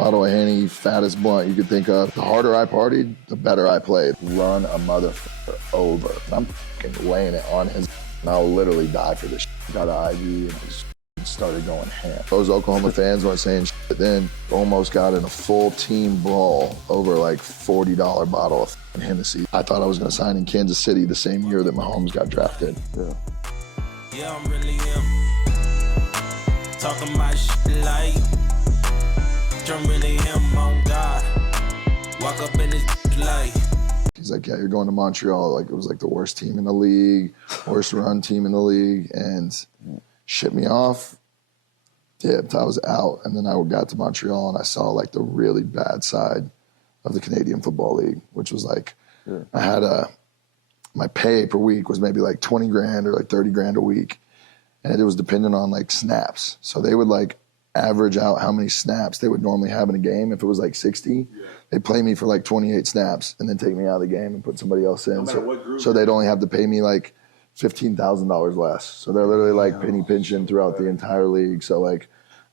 bottle of Henny, fattest blunt you could think of. The harder I partied, the better I played. Run a motherfucker over. I'm fucking laying it on his, and I'll literally die for this shit. Got an IV and just started going ham. Those Oklahoma fans weren't saying shit then. Almost got in a full team brawl over like $40 bottle of Hennessy. I thought I was gonna sign in Kansas City the same year that Mahomes got drafted. Yeah, I'm really talking my shit like I'm really on God. Walk up in his light. He's like, yeah, you're going to Montreal. Like, it was like the worst team in the league, worst run team in the league, and shipped me off, dipped, I was out, and then I got to Montreal and I saw like the really bad side of the Canadian Football League, which was like, I had my pay per week was maybe like 20 grand or like 30 grand a week, and it was dependent on like snaps. So they would like average out how many snaps they would normally have in a game. If it was like 60, they'd play me for like 28 snaps and then take me out of the game and put somebody else in. So they'd only have to pay me like $15,000 less. So they're literally like penny pinching throughout the entire league. So like,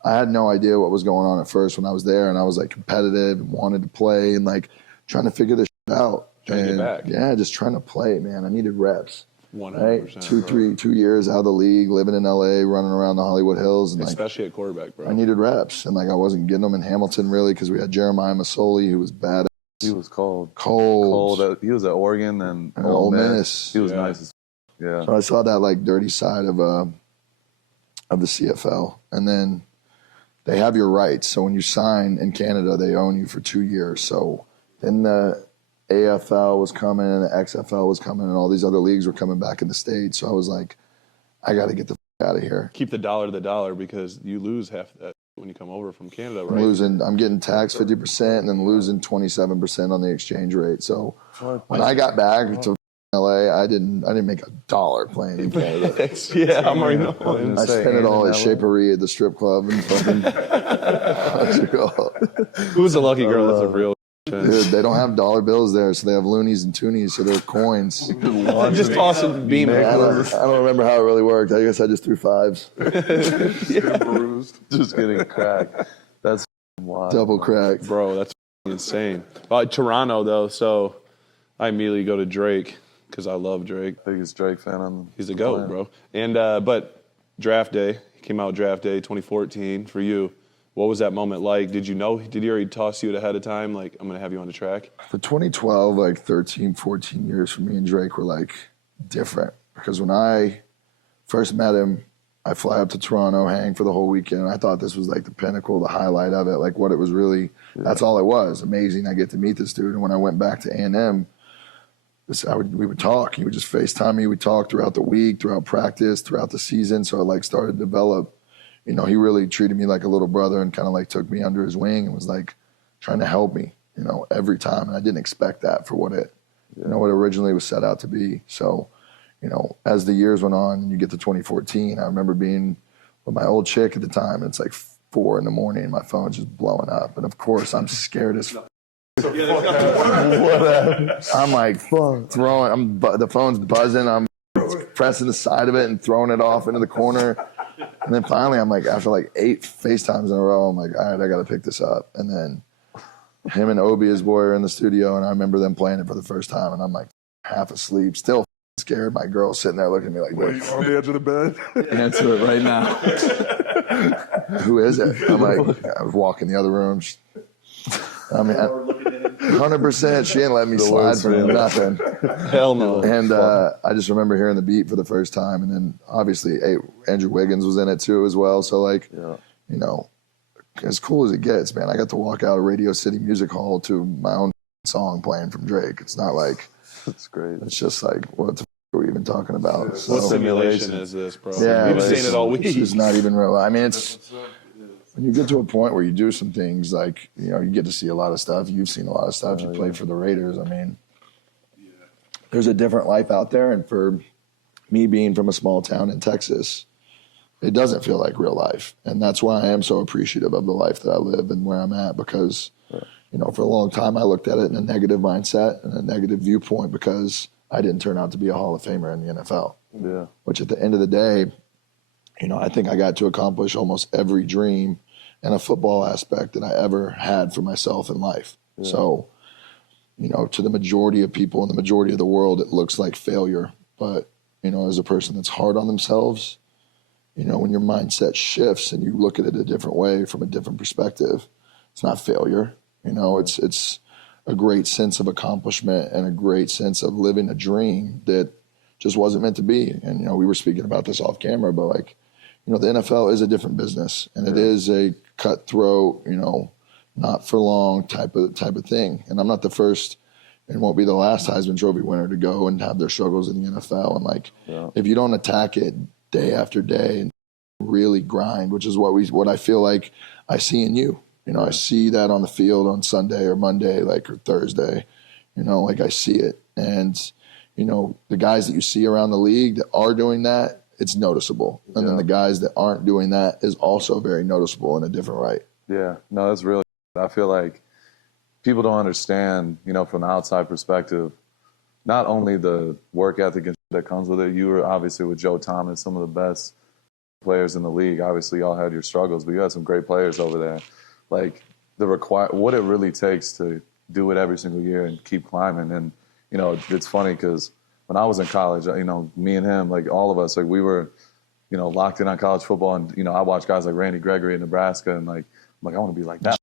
I had no idea what was going on at first when I was there, and I was like competitive and wanted to play and like trying to figure this shit out. Trying to get back. Yeah, just trying to play, man. I needed reps. 100%. Right? 2 years out of the league, living in LA, running around the Hollywood Hills, and especially at quarterback, bro. I needed reps, and like I wasn't getting them in Hamilton really because we had Jeremiah Masoli, who was bad. He was cold. He was at Oregon and Ole Miss. He was nice as So I saw that like dirty side of the CFL, and then they have your rights. So when you sign in Canada, they own you for 2 years. So then the AFL was coming, and the XFL was coming, and all these other leagues were coming back in the States. So I was like, I got to get the out of here. Keep the dollar to the dollar, because you lose half that when you come over from Canada, right? I'm getting taxed 50% and then losing 27% on the exchange rate. So when I got back to LA, I didn't make $1 playing in Canada. I'm already knowing. I spent it all at Shapery at the strip club and fucking. Who's the lucky girl that's a real? Dude, they don't have dollar bills there, so they have loonies and toonies, so they're coins. Just tossing beam. I don't remember how it really worked. I guess I just threw fives. Just getting cracked. That's wild. Double crack. Bro, that's insane. Toronto, though, so I immediately go to Drake because I love Drake. Biggest Drake fan on He's the GOAT, bro. And but draft day, he came out draft day 2014 for you. What was that moment like? Did you know? Did he already toss you it ahead of time? Like, I'm going to have you on the track? For 2012, like 13, 14 years for me and Drake were like different. Because when I first met him, I fly up to Toronto, hang for the whole weekend. And I thought this was like the pinnacle, the highlight of it, like what it was really. That's all it was. Amazing. I get to meet this dude. And when I went back to A&M, we would talk. He would just FaceTime me. We'd talk throughout the week, throughout practice, throughout the season. So I like started to develop. You know, he really treated me like a little brother and kind of like took me under his wing and was like trying to help me, you know, every time. And I didn't expect that for what it, you know, what originally was set out to be. So, you know, as the years went on and you get to 2014, I remember being with my old chick at the time. And it's like 4 a.m. and my phone's just blowing up. And of course, I'm scared as I'm like throwing, the phone's buzzing. I'm pressing the side of it and throwing it off into the corner. And then finally, I'm like, after like 8 FaceTimes in a row, I'm like, all right, I got to pick this up. And then him and Obi, his boy, are in the studio, and I remember them playing it for the first time, and I'm like half asleep, still scared. My girl's sitting there looking at me like, Wait, on the edge of the bed? Answer it right now. Who is it? I'm like, I was walking the other room. I mean, 100%. She didn't let me slide for nothing. Hell no. And I just remember hearing the beat for the first time. And then obviously Andrew Wiggins was in it too as well. So like, you know, as cool as it gets, man, I got to walk out of Radio City Music Hall to my own song playing from Drake. It's not like, that's great. It's just like, what the are we even talking about? What simulation is this, bro? Yeah, we've been saying it all week. It's just not even real. I mean, it's when you get to a point where you do some things like, you know, you get to see a lot of stuff. You've seen a lot of stuff. You played for the Raiders. I mean, there's a different life out there. And for me being from a small town in Texas, it doesn't feel like real life. And that's why I am so appreciative of the life that I live and where I'm at, because, you know, for a long time I looked at it in a negative mindset and a negative viewpoint because I didn't turn out to be a Hall of Famer in the NFL. Which at the end of the day, you know, I think I got to accomplish almost every dream and a football aspect that I ever had for myself in life. Yeah. So, you know, to the majority of people in the majority of the world, it looks like failure. But, you know, as a person that's hard on themselves, you know, when your mindset shifts and you look at it a different way from a different perspective, it's not failure. You know, it's a great sense of accomplishment and a great sense of living a dream that just wasn't meant to be. And, you know, we were speaking about this off camera, but like, you know, the NFL is a different business and it is a cutthroat, you know, not for long type of thing. And I'm not the first and won't be the last Heisman Trophy winner to go and have their struggles in the NFL. And like, if you don't attack it day after day and really grind, which is what I feel like I see in you. You know, I see that on the field on Sunday or Monday, like, or Thursday. You know, like I see it. And, you know, the guys that you see around the league that are doing that, it's noticeable. And then the guys that aren't doing that is also very noticeable in a different right. Yeah, no, that's really, I feel like people don't understand, you know, from the outside perspective, not only the work ethic and that comes with it. You were obviously with Joe Thomas, some of the best players in the league. Obviously, y'all had your struggles, but you had some great players over there. Like what it really takes to do it every single year and keep climbing. And, you know, it's funny because when I was in college, you know, me and him, like all of us, like we were, you know, locked in on college football. And, you know, I watched guys like Randy Gregory in Nebraska and like, I'm like, I want to be like that.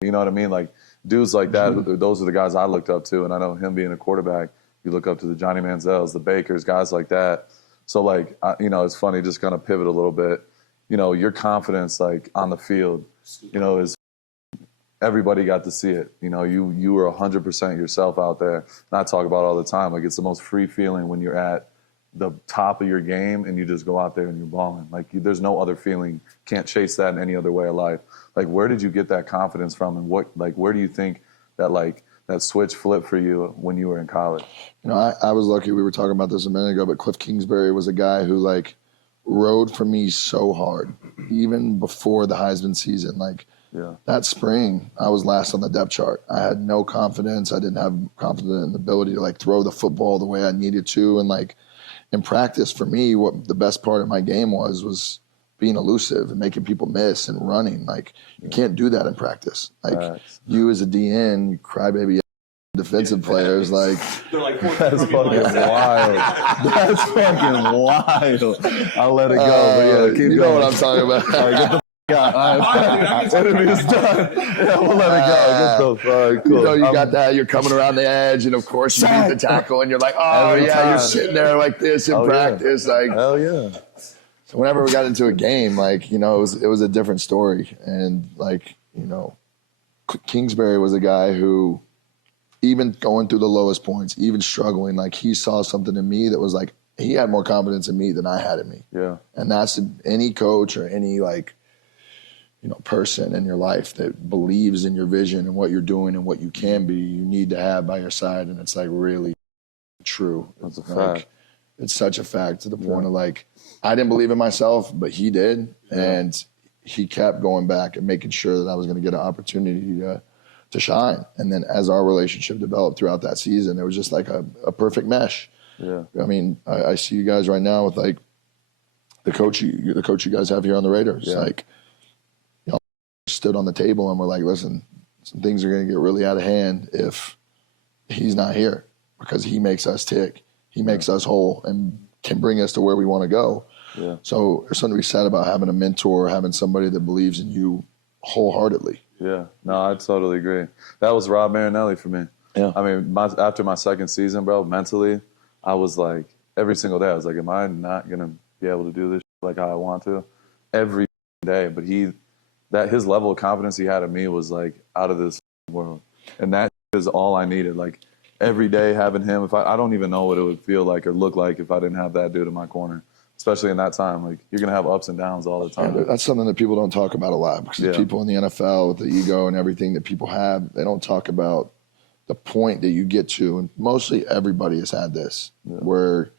You know what I mean? Like dudes like that, those are the guys I looked up to. And I know him being a quarterback, you look up to the Johnny Manziels, the Bakers, guys like that. So like, you know, it's funny, just kind of pivot a little bit. You know, your confidence like on the field, you know, is everybody got to see it. You know, you were 100% yourself out there. And I talk about it all the time. Like it's the most free feeling when you're at the top of your game and you just go out there and you're balling. Like there's no other feeling. Can't chase that in any other way of life. Like where did you get that confidence from, and where do you think that that switch flipped for you when you were in college? You know, I was lucky. We were talking about this a minute ago, but Cliff Kingsbury was a guy who like rode for me so hard, even before the Heisman season. Like that spring, I was last on the depth chart. I had no confidence. I didn't have confidence in the ability to like throw the football the way I needed to. And like in practice, for me, what the best part of my game was being elusive and making people miss and running. Like you can't do that in practice. Like you as a DN, you crybaby defensive players, like they're like that's fucking wild. That's fucking wild. I'll let it go. But yeah, keep you going. Know what I'm talking about. All right, get the out. Interview's done. Yeah, we'll let it go. Get the fuck. Cool. You know, you got that. You're coming around the edge, and of course you beat the tackle, and you're like, oh yeah, you're sitting there like this in practice, like hell yeah. So whenever we got into a game, like, you know, it was a different story. And like, you know, Kingsbury was a guy who, even going through the lowest points, even struggling, like he saw something in me that was like, he had more confidence in me than I had in me. Yeah. And that's any coach or any like, you know, person in your life that believes in your vision and what you're doing and what you can be, you need to have by your side. And it's like really true. That's a like, fact. It's such a fact to the point of like, I didn't believe in myself, but he did. And he kept going back and making sure that I was going to get an opportunity to shine. And then as our relationship developed throughout that season, it was just like a perfect mesh. Yeah. I mean, I see you guys right now with like the coach you guys have here on the Raiders. Yeah. Like, you know, stood on the table and we're like, listen, some things are going to get really out of hand if he's not here, because he makes us tick. He makes us whole and can bring us to where we want to go. Yeah. So there's something to be said about having a mentor, having somebody that believes in you wholeheartedly. Yeah. No, I totally agree. That was Rob Marinelli for me. Yeah. I mean, after my second season, bro, mentally, I was like, every single day, I was like, am I not going to be able to do this like how I want to? Every day. But his level of confidence he had in me was like out of this world. And that is all I needed. Like, every day having him, I don't even know what it would feel like or look like if I didn't have that dude in my corner, especially in that time. Like, you're going to have ups and downs all the time. Yeah, that's something that people don't talk about a lot, because the people in the NFL with the ego and everything that people have, they don't talk about the point that you get to. And mostly everybody has had this, where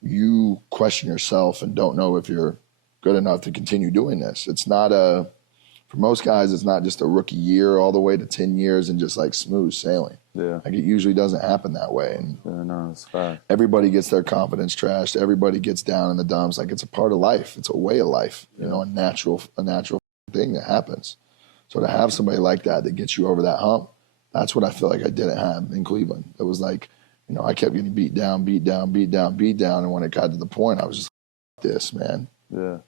you question yourself and don't know if you're good enough to continue doing this. It's not for most guys, it's not just a rookie year all the way to 10 years and just like smooth sailing. Yeah. Like, it usually doesn't happen that way. And no, it's fact. everybody gets their confidence trashed. Everybody gets down in the dumps. Like, it's a part of life. It's a way of life, you know, a natural thing that happens. So to have somebody like that gets you over that hump, that's what I feel like I didn't have in Cleveland. It was like, I kept getting beat down. And when it got to the point, I was just like, this, man. Yeah.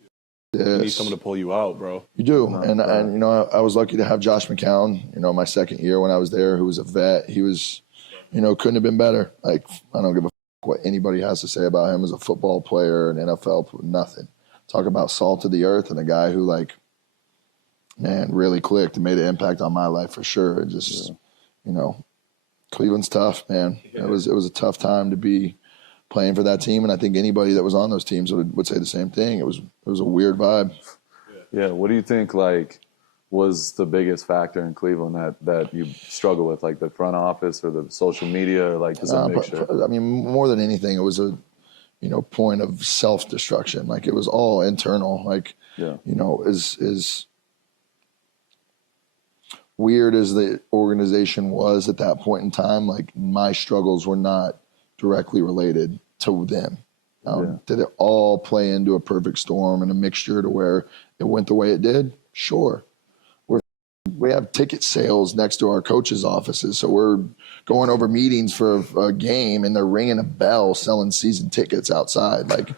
You need someone to pull you out, bro. You do. And I was lucky to have Josh McCown, my second year when I was there, who was a vet. He was, couldn't have been better. Like, I don't give a what anybody has to say about him as a football player, an NFL, nothing. Talk about salt of the earth and a guy who, like, man, really clicked and made an impact on my life for sure. It just, Cleveland's tough, man. It was a tough time to be playing for that team, and I think anybody that was on those teams would say the same thing. It was a weird vibe. Yeah. What do you think, like, was the biggest factor in Cleveland that you struggle with, like the front office or the social media, or like just a mixture? I mean, more than anything, it was a point of self-destruction. Like, it was all internal. Like, as weird as the organization was at that point in time, like, my struggles were not directly related to them. Did it all play into a perfect storm and a mixture to where it went the way it did? Sure. We have ticket sales next to our coaches' offices, so we're going over meetings for a game, and they're ringing a bell selling season tickets outside. Like,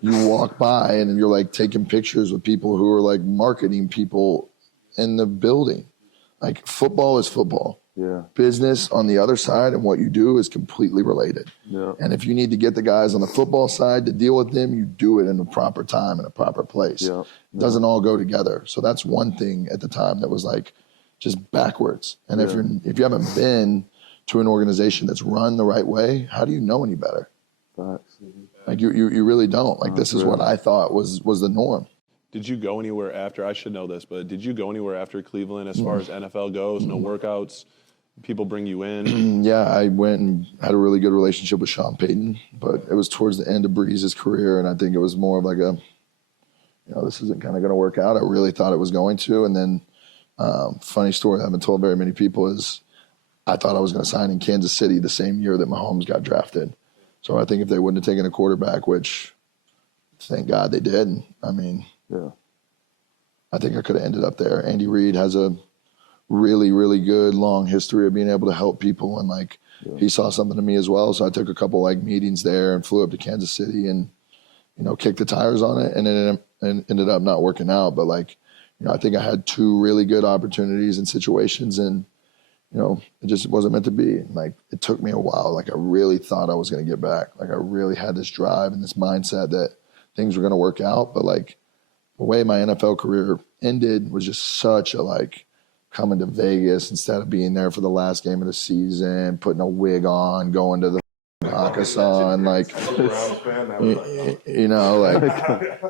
you walk by, and you're, like, taking pictures with people who are, like, marketing people in the building. Like, football is football. Yeah. Business on the other side and what you do is completely related. Yeah. And if you need to get the guys on the football side to deal with them, you do it in the proper time and a proper place. Yeah. It doesn't all go together. So that's one thing at the time that was, like, just backwards. And if you haven't been to an organization that's run the right way, how do you know any better? Facts. Like, you really don't. Like, this is what I thought was the norm. Did you go anywhere after? I should know this, but did you go anywhere after Cleveland as far as NFL goes? No workouts? People bring you in? Yeah, I went and had a really good relationship with Sean Payton, but it was towards the end of Breeze's career, and I think it was more of like this isn't kind of going to work out. I really thought it was going to, and then funny story I haven't told very many people is I thought I was going to sign in Kansas City the same year that Mahomes got drafted. So I think if they wouldn't have taken a quarterback, which thank God they did, I mean, I think I could have ended up there. Andy Reid has a really, really good long history of being able to help people, and like he saw something in me as well. So I took a couple like meetings there and flew up to Kansas City and kicked the tires on it, and it ended up not working out. But like I think I had two really good opportunities and situations, and it just wasn't meant to be. Like, it took me a while. Like, I really thought I was going to get back. Like, I really had this drive and this mindset that things were going to work out. But like, the way my NFL career ended was just such a like coming to Vegas instead of being there for the last game of the season, putting a wig on, going to the Hakkasan, like,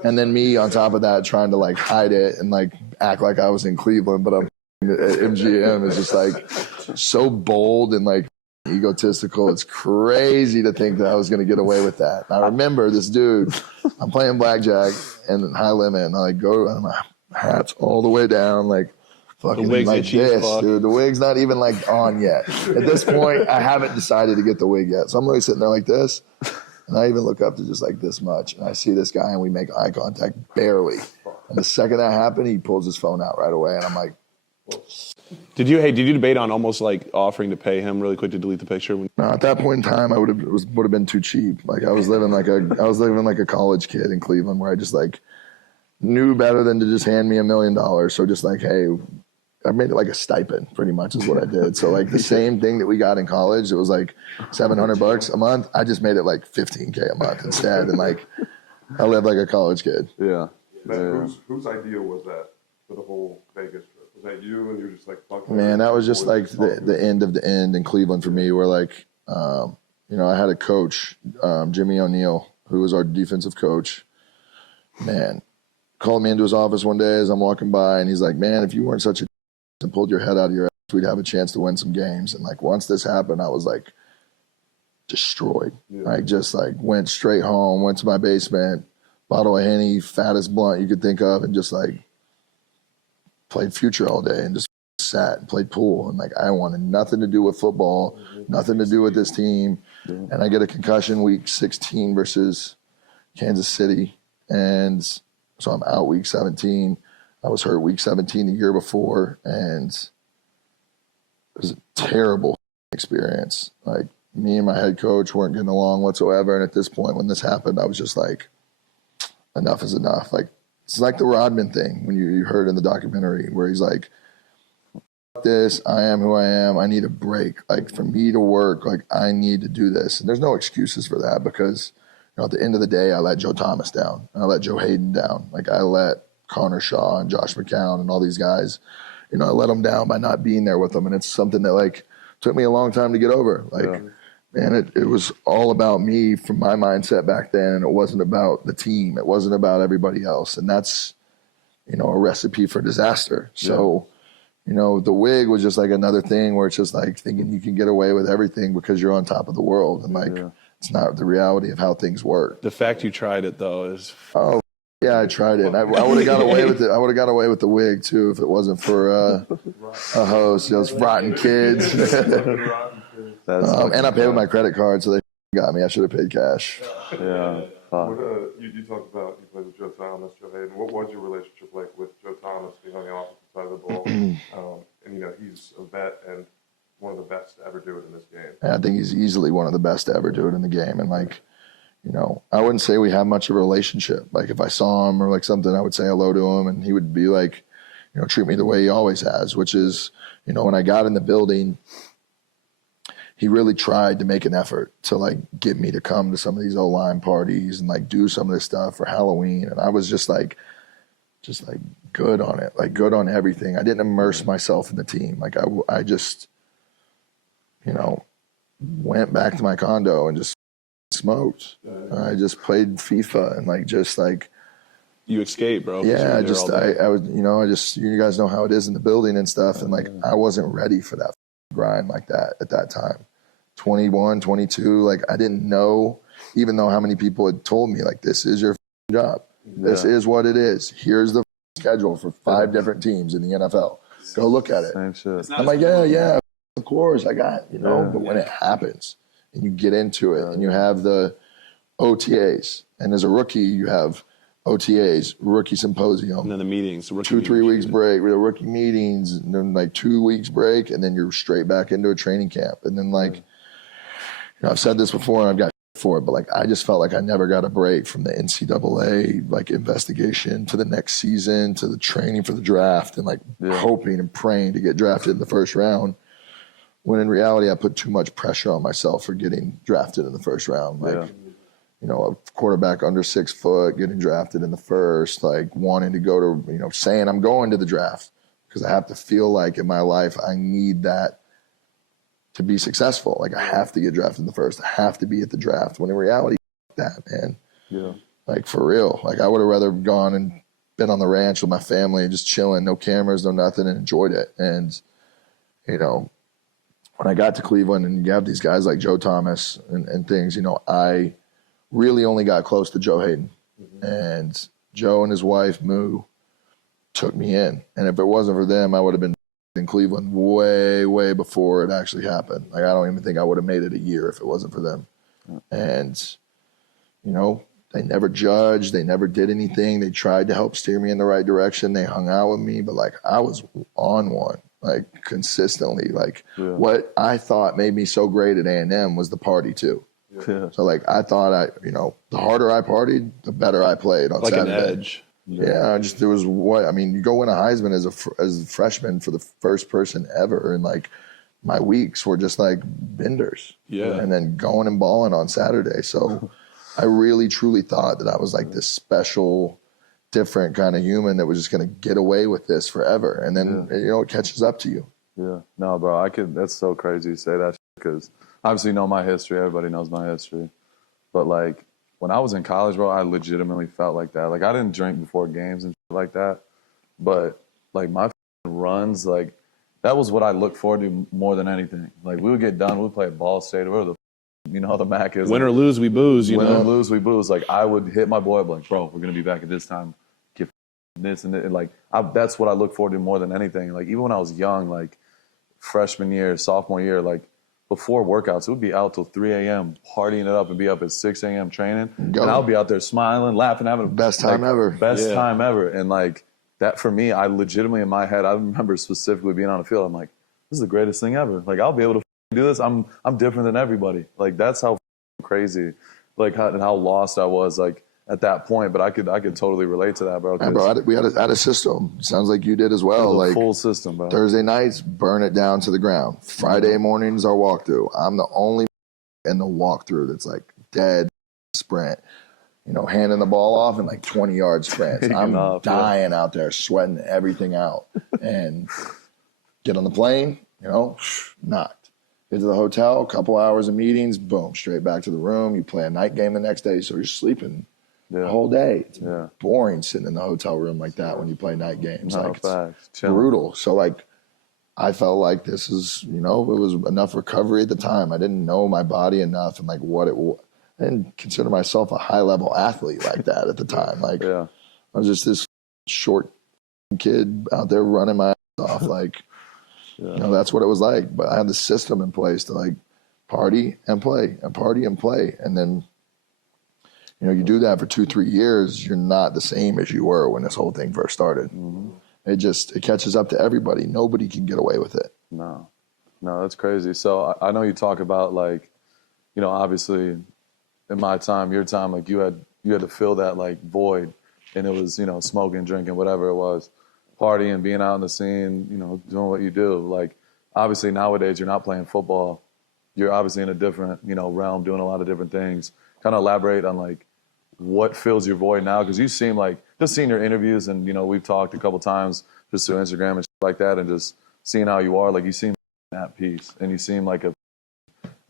and then me on top of that trying to like hide it and like act like I was in Cleveland, but I'm at MGM is just like so bold and like egotistical. It's crazy to think that I was going to get away with that. And I remember this dude, I'm playing blackjack and high limit, and I like go, and my hat's all the way down, like fucking like this, dude. The wig's not even like on yet. At this point, I haven't decided to get the wig yet. So I'm like sitting there like this, and I even look up to just like this much, and I see this guy, and we make eye contact barely. And the second that happened, he pulls his phone out right away, and I'm like, Did you debate on almost like offering to pay him really quick to delete the picture? No, at that point in time, I would have been too cheap. Like, I was living like a college kid in Cleveland, where I just like knew better than to just hand me $1 million. So just like, hey, I made it like a stipend, pretty much is what I did. So like the same thing that we got in college, it was like $700 a month. I just made it like $15K a month instead, and like I lived like a college kid. Yeah. Whose idea was that for the whole Vegas trip? Was that you, and you're just like, fuck Man, that was just like the end of the end in Cleveland for me, where like, I had a coach, Jimmy O'Neill, who was our defensive coach. Man, called me into his office one day as I'm walking by, and he's like, man, if you weren't such a and pulled your head out of your ass, we'd have a chance to win some games. And like, once this happened, I was like destroyed. Like, just like went straight home, went to my basement, bottle of Henny, fattest blunt you could think of, and just like played Future all day and just sat and played pool. And like, I wanted nothing to do with football, nothing to do with this team. And I get a concussion week 16 versus Kansas City. And so I'm out week 17. I was hurt week 17 the year before, and it was a terrible experience. Like, me and my head coach weren't getting along whatsoever. And at this point, when this happened, I was just like, enough is enough. Like, it's like the Rodman thing when you heard in the documentary where he's like, this, I am who I am. I need a break. Like, for me to work, like, I need to do this. And there's no excuses for that because, you know, at the end of the day, I let Joe Thomas down. I let Joe Hayden down. Like, I let Connor Shaw and Josh McCown and all these guys, you know, I let them down by not being there with them. And it's something that, like, took me a long time to get over. Like, man, it was all about me from my mindset back then. It wasn't about the team. It wasn't about everybody else. And that's, you know, a recipe for disaster. So, you know, the wig was just like another thing where it's just like thinking you can get away with everything because you're on top of the world. And like, it's not the reality of how things work. The fact you tried it though is. Oh, yeah, I tried it. And I would have got away with it. I would have got away with the wig too if it wasn't for a host. Those rotten kids. And I paid with my credit card, so they got me. I should have paid cash. Yeah. You talked about you played with Joe Thomas, Joe Hayden. What was your relationship like with Joe Thomas being on the opposite side of the ball? And you know, he's a vet and one of the best to ever do it in this game. And I think he's easily one of the best to ever do it in the game. And like, you know, I wouldn't say we have much of a relationship. Like, if I saw him or like something, I would say hello to him, and he would be like, you know, treat me the way he always has, which is, you know, when I got in the building, he really tried to make an effort to like get me to come to some of these O-line parties and like do some of this stuff for Halloween. And I was just like good on it, like good on everything. I didn't immerse myself in the team. Like I just, you know, went back to my condo and just smoked. I just played FIFA and like, just like, You escaped, bro. yeah, I was, you know, you guys know how it is in the building and stuff. And like, I wasn't ready for that grind like that at that time. 21, 22, like I didn't know, even though how many people had told me like, this is your job. This is what it is. Here's the schedule for 5 different teams in the NFL. Go look at it. Same shit. I'm like, yeah, of course I got, you know, but when it happens and you get into it and you have the OTAs, and as a rookie, you have OTAs, rookie symposium. And then the meetings. 2-3 weeks break, rookie meetings, and then like 2 weeks break, and then you're straight back into a training camp. And then like, you know, I've said this before and I've got for it, but like I just felt like I never got a break from the NCAA like investigation to the next season to the training for the draft and like hoping and praying to get drafted in the first round. When in reality, I put too much pressure on myself for getting drafted in the first round. Like, you know, a quarterback under 6 foot, getting drafted in the first, like wanting to go to, you know, saying I'm going to the draft because I have to feel like in my life I need that to be successful. Like I have to get drafted in the first. I have to be at the draft. When in reality, that, man. Yeah. Like for real. Like I would have rather gone and been on the ranch with my family and just chilling, no cameras, no nothing, and enjoyed it. And, you know, when I got to Cleveland and you have these guys like Joe Thomas and things, you know, I really only got close to Joe Hayden. And Joe and his wife, Moo, took me in. And if it wasn't for them, I would have been in Cleveland way before it actually happened. Like I don't even think I would have made it a year if it wasn't for them. And, you know, they never judged. They never did anything. They tried to help steer me in the right direction. They hung out with me, but like I was on one, like consistently. Like what I thought made me so great at A&M was the party too. So like I thought you know, the harder I partied, the better I played on Saturday. Like an edge. Yeah, there was you go win a Heisman as a freshman for the first person ever, and like my weeks were just like benders. Yeah, and then going and balling on Saturday. So I really truly thought that I was like this special, different kind of human that was just gonna get away with this forever, and then you know it catches up to you. Yeah, no, bro, that's so crazy you say that because obviously you know my history. Everybody knows my history, but like. When I was in college, bro, I legitimately felt like that. Like, I didn't drink before games and shit like that. But, like, my runs, like, that was what I looked forward to more than anything. Like, we would get done, we'd play at Ball State, or the, you know how the MAC is. Win or lose, we booze, you know? Win or lose, we booze. Like, I would hit my boy up, like, bro, we're going to be back at this time. Get this and that. And, like, that's what I look forward to more than anything. Like, even when I was young, like, freshman year, sophomore year, like, before workouts, it would be out till 3 a.m. partying it up and be up at 6 a.m. training. And I'll be out there smiling, laughing, having best time ever. Best time ever. And like that for me, I legitimately in my head, I remember specifically being on the field. I'm like, this is the greatest thing ever. Like, I'll be able to do this. I'm different than everybody. Like, that's how crazy, like how lost I was, like at that point. But I could totally relate to that, bro. Yeah, bro, we had a system. Sounds like you did as well. It was a like full system, bro. Thursday nights, burn it down to the ground. Friday mornings, our walkthrough. I'm the only in the walkthrough that's like dead sprint. You know, handing the ball off in like 20-yard sprints. I'm dying out there, sweating everything out. And get on the plane, you know, knocked. Get to the hotel, a couple hours of meetings, boom, straight back to the room. You play a night game the next day, so you're sleeping the whole day. It's boring sitting in the hotel room like that when you play night games. Like, it's brutal. So, like, I felt like this is, you know, it was enough recovery at the time. I didn't know my body enough and, like, what it was. I didn't consider myself a high-level athlete like that at the time. Like, I was just this short kid out there running my ass off. Like, you know, that's what it was like. But I had the system in place to, like, party and play and party and play. And then, you know, you do that for 2-3 years, you're not the same as you were when this whole thing first started. It catches up to everybody. Nobody can get away with it. No, that's crazy. So I know you talk about, like, you know, obviously in my time, your time, like you had to fill that like void, and it was, you know, smoking, drinking, whatever it was, partying, being out in the scene, you know, doing what you do. Like, obviously nowadays you're not playing football. You're obviously in a different, you know, realm, doing a lot of different things. Kind of elaborate on like what fills your void now, because you seem like, just seeing your interviews, and, you know, we've talked a couple times just through Instagram and shit like that, and just seeing how you are, like you seem at peace, and you seem like a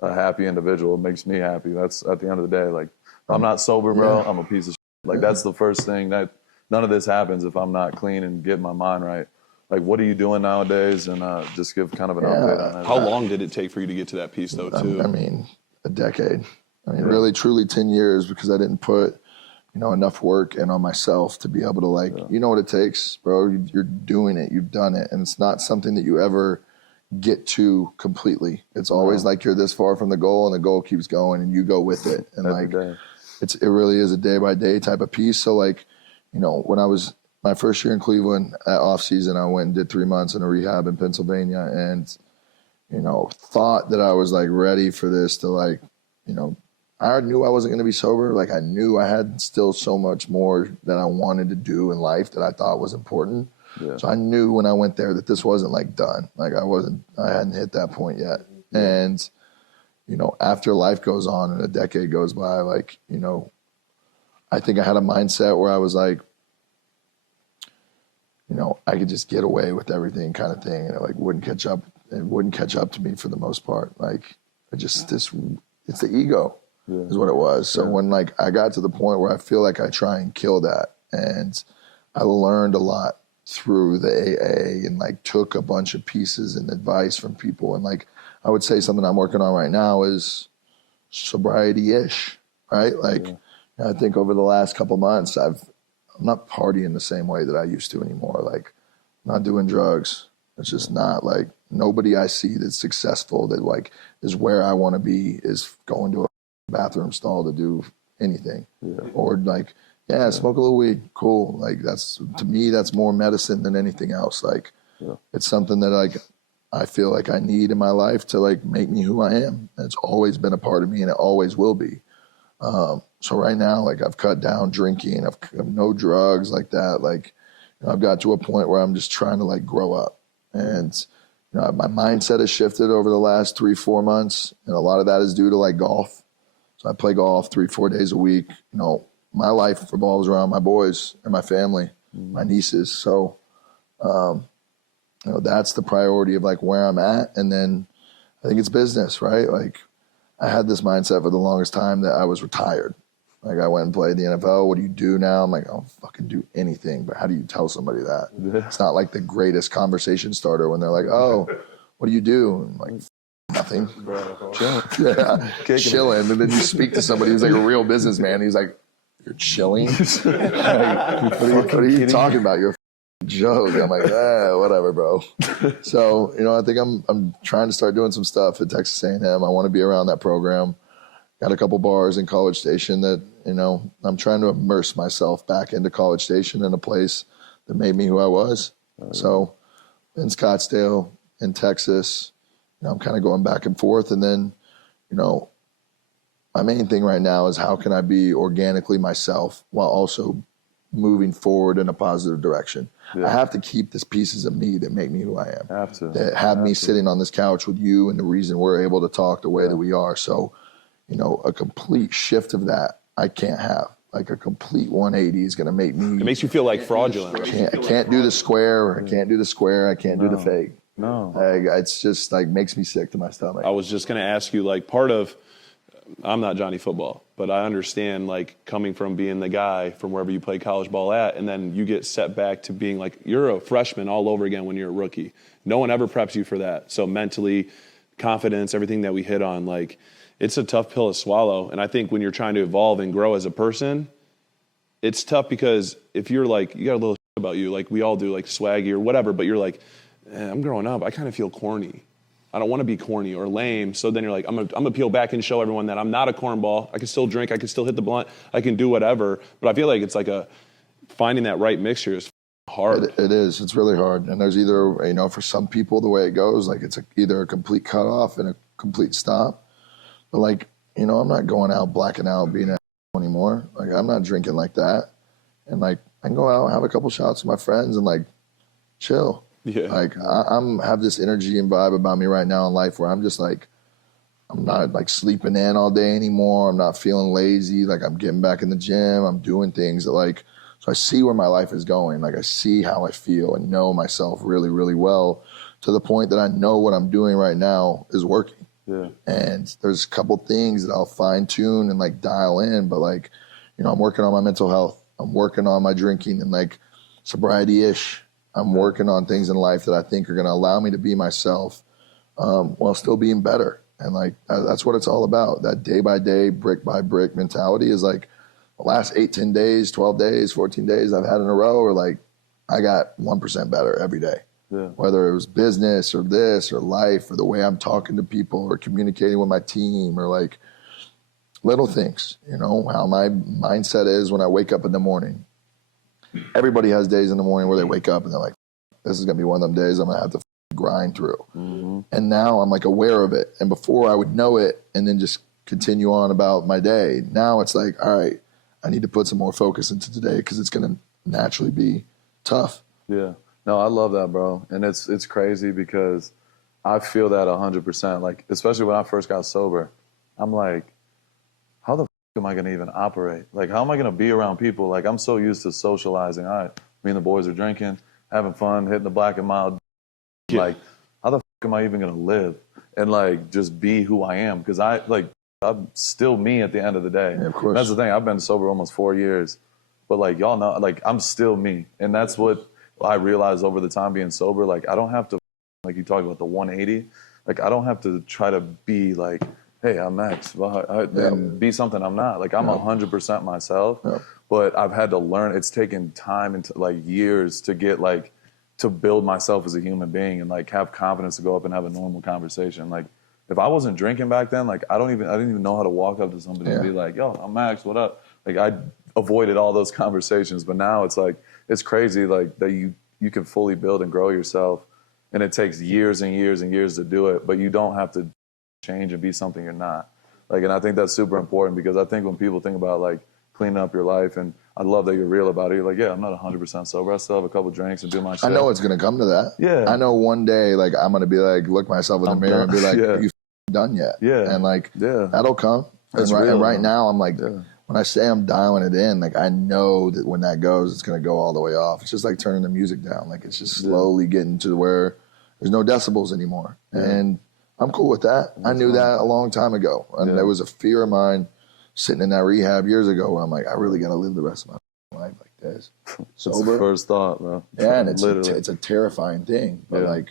happy individual. It makes me happy. That's at the end of the day, like, I'm not sober, bro. I'm a piece of shit. Like, that's the first thing. That none of this happens if I'm not clean and getting my mind right. Like, what are you doing nowadays? And just give kind of an update on that. How long did it take for you to get to that piece, though, too? I mean, a decade. I mean, really, truly 10 years, because I didn't put, you know, enough work in on myself to be able to, like, you know what it takes, bro. You're doing it. You've done it. And it's not something that you ever get to completely. It's always like you're this far from the goal, and the goal keeps going, and you go with it. And it really is a day by day type of piece. So, like, you know, when I was my first year in Cleveland at off season, I went and did 3 months in a rehab in Pennsylvania, and, you know, thought that I was like ready for this to, like, you know, I already knew I wasn't going to be sober. Like, I knew I had still so much more that I wanted to do in life that I thought was important. So I knew when I went there that this wasn't like done. Like, I hadn't hit that point yet. And, you know, after life goes on and a decade goes by, like, you know, I think I had a mindset where I was like, you know, I could just get away with everything kind of thing. And it like wouldn't catch up. It wouldn't catch up to me for the most part. Like, it's the ego is what it was. So when like I got to the point where I feel like I try and kill that, and I learned a lot through the AA and like took a bunch of pieces and advice from people. And like, I would say something I'm working on right now is sobriety-ish, right? Like, I think over the last couple months, I'm not partying the same way that I used to anymore. Like, not doing drugs. It's just not like, nobody I see that's successful that like is where I want to be is going to a bathroom stall to do anything. Or like, smoke a little weed, cool. Like, that's, to me, that's more medicine than anything else. Like, it's something that like I feel like I need in my life to like make me who I am. And it's always been a part of me, and it always will be. So right now, like, I've cut down drinking, I've no drugs like that. Like, you know, I've got to a point where I'm just trying to like grow up, and you know, my mindset has shifted over the last 3-4 months, and a lot of that is due to like golf. So I play golf 3-4 days a week. You know, my life revolves around my boys and my family, my nieces. So, you know, that's the priority of like where I'm at. And then I think it's business, right? Like, I had this mindset for the longest time that I was retired. Like, I went and played the NFL. What do you do now? I'm like, I don't fucking do anything. But how do you tell somebody that? It's not like the greatest conversation starter when they're like, oh, what do you do? I'm like, nothing. Chilling. And then you speak to somebody who's like a real businessman. He's like, you're chilling? Like, what are you talking about? You're a joke. I'm like, whatever, bro. So, you know, I think I'm trying to start doing some stuff at Texas A&M. I want to be around that program. Got a couple bars in College Station that, you know, I'm trying to immerse myself back into College Station in a place that made me who I was. So in Scottsdale, in Texas, I'm kind of going back and forth. And then, my main thing right now is how can I be organically myself while also moving forward in a positive direction. I have to keep these pieces of me that make me who I am. That have me sitting on this couch with you and the reason we're able to talk the way that we are. So, a complete shift of that I can't have. Like a complete 180 is going to make me. It makes you feel like fraudulent. I can't do the square. I can't do the square. I can't do the fake. No. It's just like makes me sick to my stomach. I was just going to ask you, like, part of, I'm not Johnny Football, but I understand, like, coming from being the guy from wherever you play college ball at, and then you get set back to being like, you're a freshman all over again when you're a rookie. No one ever preps you for that. So mentally, confidence, everything that we hit on, like, it's a tough pill to swallow. And I think when you're trying to evolve and grow as a person, it's tough because if you're like, you got a little shit about you, like we all do, like swaggy or whatever, but you're like, I'm growing up, I kind of feel corny. I don't want to be corny or lame. So then you're like, I'm gonna peel back and show everyone that I'm not a cornball. I can still drink, I can still hit the blunt, I can do whatever. But I feel like it's like finding that right mixture is hard. It is. It's really hard. And there's either, for some people, the way it goes, like it's either a complete cutoff and a complete stop. But like, I'm not going out, blacking out, being an anymore. Like I'm not drinking like that. And like I can go out and have a couple shots with my friends and like chill. Yeah. Like I'm have this energy and vibe about me right now in life where I'm just like, I'm not like sleeping in all day anymore. I'm not feeling lazy. Like I'm getting back in the gym. I'm doing things that like, so I see where my life is going. Like I see how I feel and know myself really, really well to the point that I know what I'm doing right now is working. Yeah. And there's a couple things that I'll fine tune and like dial in, but like, I'm working on my mental health. I'm working on my drinking and like sobriety-ish. I'm working on things in life that I think are going to allow me to be myself while still being better. And like, that's what it's all about. That day by day, brick by brick mentality is like the last 8, 10 days, 12 days, 14 days I've had in a row are like, I got 1% better every day. Yeah. Whether it was business or this or life or the way I'm talking to people or communicating with my team or like little things, how my mindset is when I wake up in the morning. Everybody has days in the morning where they wake up and they're like, this is going to be one of them days I'm going to have to grind through. Mm-hmm. And now I'm like aware of it. And before I would know it and then just continue on about my day. Now it's like, all right, I need to put some more focus into today because it's going to naturally be tough. Yeah. No, I love that, bro. And it's crazy because I feel that 100%. Like, especially when I first got sober, I'm like, how the f am I going to even operate? Like, how am I going to be around people? Like, I'm so used to socializing. All right, me and the boys are drinking, having fun, hitting the black and mild. Yeah. Like, how the f am I even going to live and like just be who I am? Because I'm still me at the end of the day. Yeah, of course. That's the thing. I've been sober almost 4 years, but like y'all know, like I'm still me, and that's what I realized over the time being sober. Like I don't have to, like you talked about the 180. Like I don't have to try to be like, hey, I'm Maxx, and be something I'm not. Like I'm 100% myself. Yeah. But I've had to learn. It's taken time and like years to get like to build myself as a human being and like have confidence to go up and have a normal conversation. Like if I wasn't drinking back then, like I didn't even know how to walk up to somebody and be like, yo, I'm Maxx, what up? Like I avoided all those conversations, but now it's like, it's crazy like that you can fully build and grow yourself, and it takes years and years and years to do it, but you don't have to change and be something you're not. Like, and I think that's super important because I think when people think about like cleaning up your life, and I love that you're real about it, you're like, yeah, I'm not 100% sober. I still have a couple drinks and do my shit. I know it's going to come to that. Yeah. I know one day, like, I'm going to be like, look myself in the mirror and be like, you done yet? Yeah. And like, that'll come. And right now, I'm like, when I say I'm dialing it in, like, I know that when that goes, it's going to go all the way off. It's just like turning the music down. Like, it's just slowly getting to where there's no decibels anymore. And I'm cool with that. I knew that a long time ago. And there was a fear of mine sitting in that rehab years ago where I'm like, I really got to live the rest of my life like this. Sober. That's the first thought, bro. Yeah, and it's a terrifying thing. But like,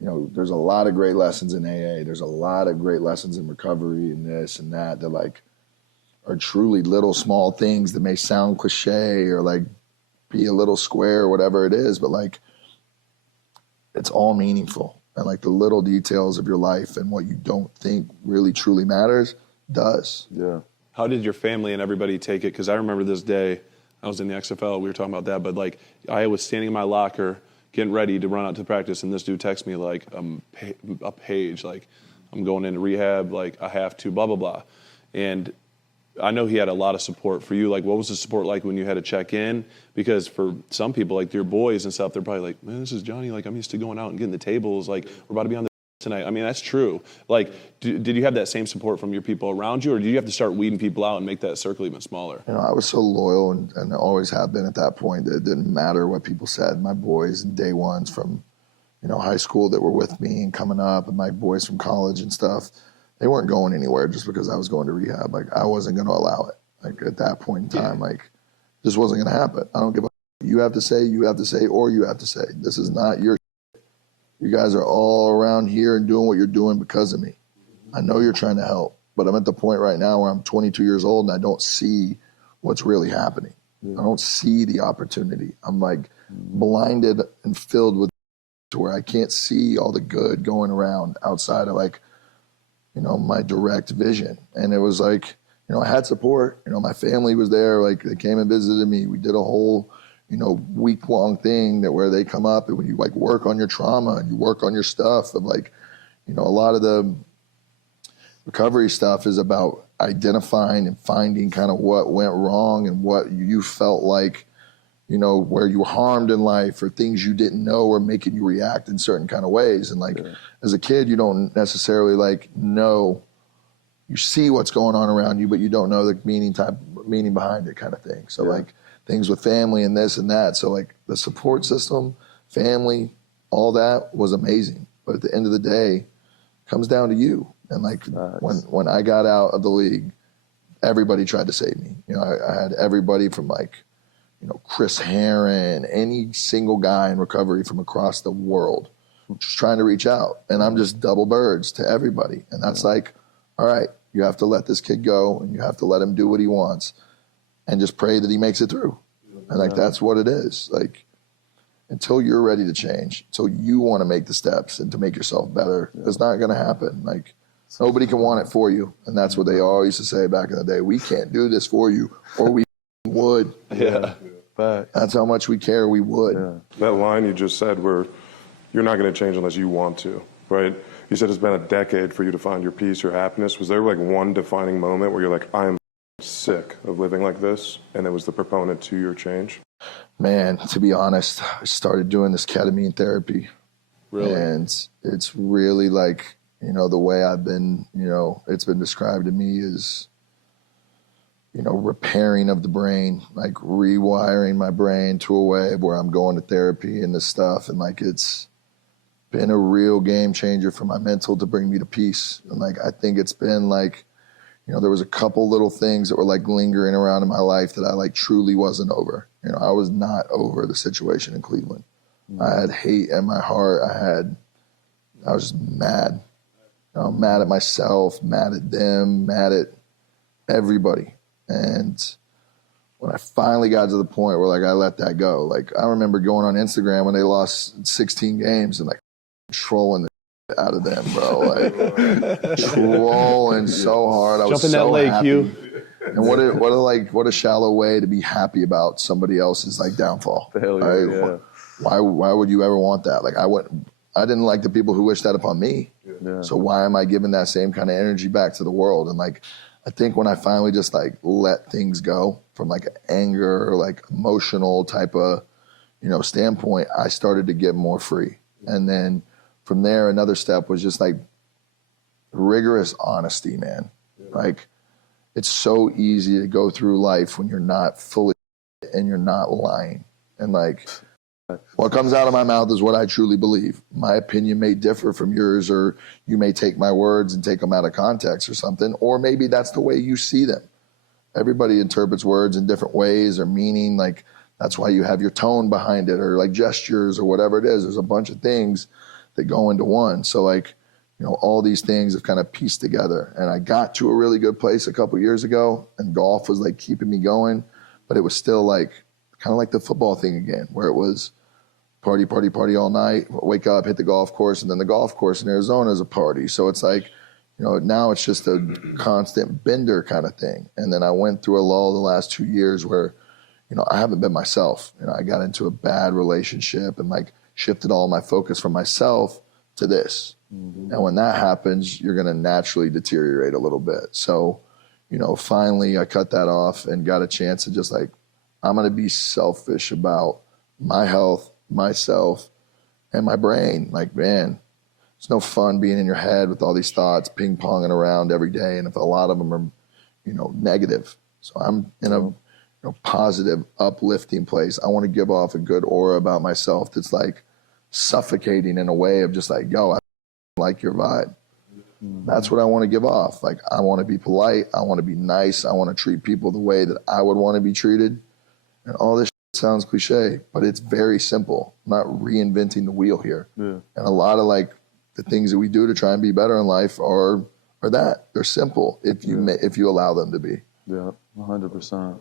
there's a lot of great lessons in AA. There's a lot of great lessons in recovery and this and that like are truly little small things that may sound cliche or like be a little square or whatever it is, but like it's all meaningful. And like the little details of your life and what you don't think really truly matters does. Yeah. How did your family and everybody take it? Because I remember this day, I was in the XFL. We were talking about that. But, like, I was standing in my locker getting ready to run out to practice, and this dude texts me, like, a page, like, I'm going into rehab, like, I have to, blah, blah, blah. And I know he had a lot of support for you. Like, what was the support like when you had to check in? Because for some people, like your boys and stuff, they're probably like, man, this is Johnny. Like, I'm used to going out and getting the tables. Like, we're about to be on the tonight. I mean, that's true. Like, did you have that same support from your people around you, or did you have to start weeding people out and make that circle even smaller? You know, I was so loyal and always have been at that point that it didn't matter what people said. My boys and day ones from, you know, high school that were with me and coming up, and my boys from college and stuff, they weren't going anywhere just because I was going to rehab. Like, I wasn't going to allow it. Like, at that point in time, like, this wasn't going to happen. I don't give a you have to say, or you have to say. This is not your You guys are all around here and doing what you're doing because of me. I know you're trying to help, but I'm at the point right now where I'm 22 years old and I don't see what's really happening. I don't see the opportunity. I'm like blinded and filled with to where I can't see all the good going around outside of, like, you know, my direct vision. And it was like, you know, I had support. You know, my family was there. Like, they came and visited me. We did a whole, you know, week-long thing that where they come up and when you, like, work on your trauma and you work on your stuff. And, like, you know, a lot of the recovery stuff is about identifying and finding kind of what went wrong and what you felt like, you know, where you were harmed in life or things you didn't know were making you react in certain kind of ways. And, like, as a kid, you don't necessarily, like, know. You see what's going on around you, but you don't know the meaning behind it, kind of thing. So, like, things with family and this and that. So, like, the support system, family, all that was amazing. But at the end of the day, it comes down to you. And, like, when I got out of the league, everybody tried to save me. You know, I had everybody from, like, you know, Chris Herron, any single guy in recovery from across the world just trying to reach out. And I'm just double birds to everybody. And that's like, all right, you have to let this kid go and you have to let him do what he wants and just pray that he makes it through. And, like, that's what it is. Like, until you're ready to change, until you want to make the steps and to make yourself better, it's not going to happen. Like, nobody can want it for you. And that's what they all used to say back in the day. We can't do this for you, or we would. Yeah. That's how much we care. We would. Yeah. That line you just said where you're not going to change unless you want to, right? You said it's been a decade for you to find your peace, your happiness. Was there, like, one defining moment where you're like, I'm sick of living like this, and it was the proponent to your change? Man, to be honest, I started doing this ketamine therapy. Really? And it's really, like, you know, the way I've been, you know, it's been described to me as, you know, repairing of the brain, like rewiring my brain to a way where I'm going to therapy and this stuff. And, like, it's been a real game changer for my mental to bring me to peace. And, like, I think it's been, like, you know, there was a couple little things that were, like, lingering around in my life that I, like, truly wasn't over. You know, I was not over the situation in Cleveland. I had hate in my heart. I was just mad. You know, mad at myself, mad at them, mad at everybody. And when I finally got to the point where, like, I let that go, like, I remember going on Instagram when they lost 16 games and, like, trolling the shit out of them, bro. Like, trolling so hard. I was Jump in so that lake, happy. Hugh. And what a shallow way to be happy about somebody else's, like, downfall. Hell yeah, Right? yeah. Why would you ever want that? Like, I didn't like the people who wished that upon me. Yeah. So why am I giving that same kind of energy back to the world? And, like, I think when I finally just, like, let things go from, like, anger or, like, emotional type of, you know, standpoint, I started to get more free. And then from there, another step was just, like, rigorous honesty, man. Like, it's so easy to go through life when you're not fully and you're not lying. And, like, what comes out of my mouth is what I truly believe. My opinion may differ from yours, or you may take my words and take them out of context or something, or maybe that's the way you see them. Everybody interprets words in different ways or meaning. Like, that's why you have your tone behind it, or, like, gestures or whatever it is. There's a bunch of things that go into one. So, like, you know, all these things have kind of pieced together. And I got to a really good place a couple years ago, and golf was, like, keeping me going, but it was still, like, kind of like the football thing again, where it was party all night, wake up, hit the golf course, and then the golf course in Arizona is a party. So it's like, you know, now it's just a constant bender kind of thing. And then I went through a lull the last 2 years where, I haven't been myself. I got into a bad relationship and like shifted all my focus from myself to this. And when that happens, you're going to naturally deteriorate a little bit. So, finally I cut that off and got a chance to just like, I'm going to be selfish about my health, myself, and my brain. Like, man, it's no fun being in your head with all these thoughts ping-ponging around every day. And if a lot of them are, negative. So I'm in a positive, uplifting place. I want to give off a good aura about myself that's like suffocating in a way of just like, yo, I like your vibe. That's what I want to give off. Like, I want to be polite. I want to be nice. I want to treat people the way that I would want to be treated. And all this sounds cliche, but it's very simple. I'm not reinventing the wheel here. Yeah. And a lot of like the things that we do to try and be better in life are that. They're simple if you allow them to be. Yeah, 100%.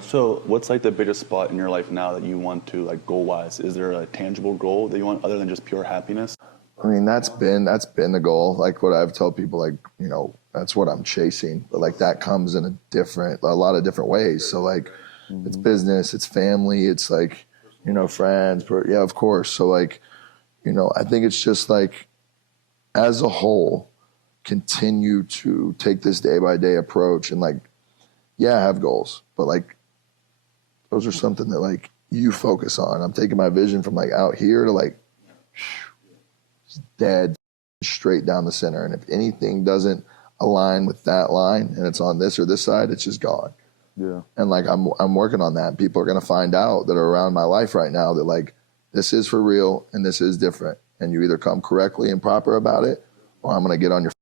So what's like the biggest spot in your life now that you want to, like, goal-wise? Is there a tangible goal that you want other than just pure happiness? I mean, that's been the goal. Like what I've told people, like, that's what I'm chasing. But like that comes in a lot of different ways. So like it's business, it's family, it's like, friends. Yeah, of course. So like, I think it's just like, as a whole, continue to take this day by day approach and like, yeah, have goals, but like those are something that like you focus on. I'm taking my vision from like out here to like dead straight down the center. And if anything doesn't align with that line and it's on this or this side, it's just gone. Yeah. And like I'm working on that. People are going to find out that are around my life right now that like this is for real and this is different. And you either come correctly and proper about it, or I'm going to get on your.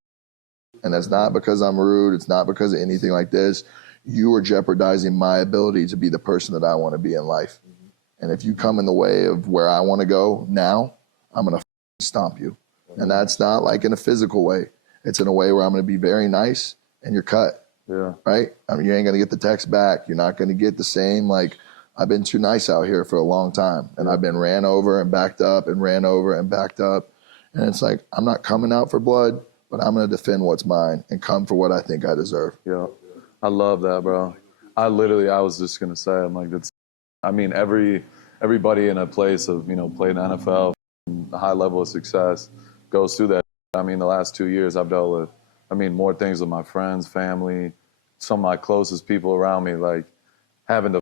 And that's not because I'm rude. It's not because of anything like this. You are jeopardizing my ability to be the person that I want to be in life. And if you come in the way of where I want to go now, I'm going to stomp you. And that's not like in a physical way. It's in a way where I'm going to be very nice and you're cut. Yeah. Right? I mean, you ain't going to get the text back. You're not going to get the same, like, I've been too nice out here for a long time. And I've been ran over and backed up and ran over and backed up. And it's like, I'm not coming out for blood, but I'm going to defend what's mine and come for what I think I deserve. Yeah. I love that, bro. I was just going to say, I'm like, everybody in a place of, playing NFL, a high level of success goes through that. I mean, the last 2 years I've dealt with, more things with my friends, family, some of my closest people around me, like having to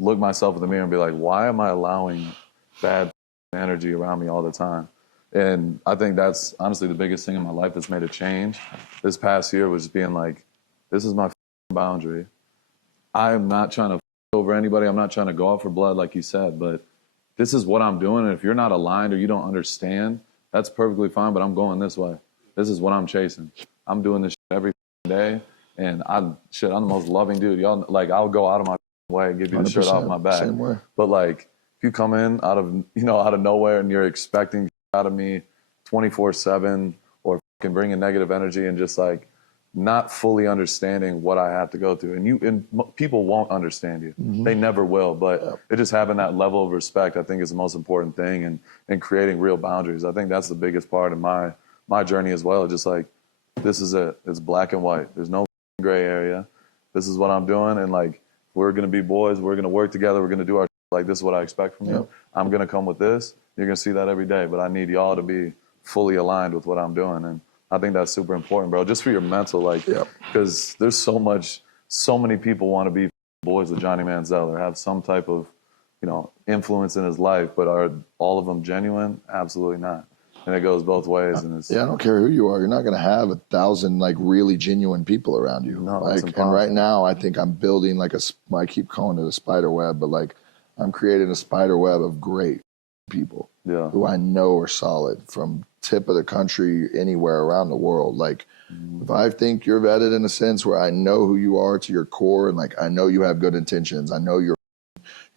look myself in the mirror and be like, why am I allowing bad energy around me all the time? And I think that's honestly the biggest thing in my life that's made a change this past year, was being like, this is my boundary. I'm not trying to over anybody. I'm not trying to go out for blood, like you said, but this is what I'm doing. And if you're not aligned or you don't understand, that's perfectly fine, but I'm going this way. This is what I'm chasing. I'm doing this every day. And I'm the most loving dude. Y'all, like, I'll go out of my way and give you the shirt off my back. Same way. But like, if you come in out of nowhere and you're expecting out of me 24/7, or can bring in negative energy and just like not fully understanding what I have to go through, and people won't understand you. Mm-hmm. They never will. But it just having that level of respect, I think, is the most important thing, and creating real boundaries. I think that's the biggest part of my journey as well. Just like, this is it. It's black and white. There's no gray area. This is what I'm doing, and like, we're gonna be boys. We're gonna work together. We're gonna do our like. This is what I expect from you. I'm gonna come with this. You're gonna see that every day. But I need y'all to be fully aligned with what I'm doing, and I think that's super important, bro. Just for your mental, like, because there's so many people want to be boys with Johnny Manziel or have some type of, influence in his life, but are all of them genuine? Absolutely not. And it goes both ways. And it's, I don't care who you are. You're not going to have 1,000 like really genuine people around you. No, like, and right now, I think I'm building like I keep calling it a spider web, but like I'm creating a spider web of great people who I know are solid from tip of the country anywhere around the world. Like, if I think you're vetted in a sense where I know who you are to your core, and like I know you have good intentions, I know you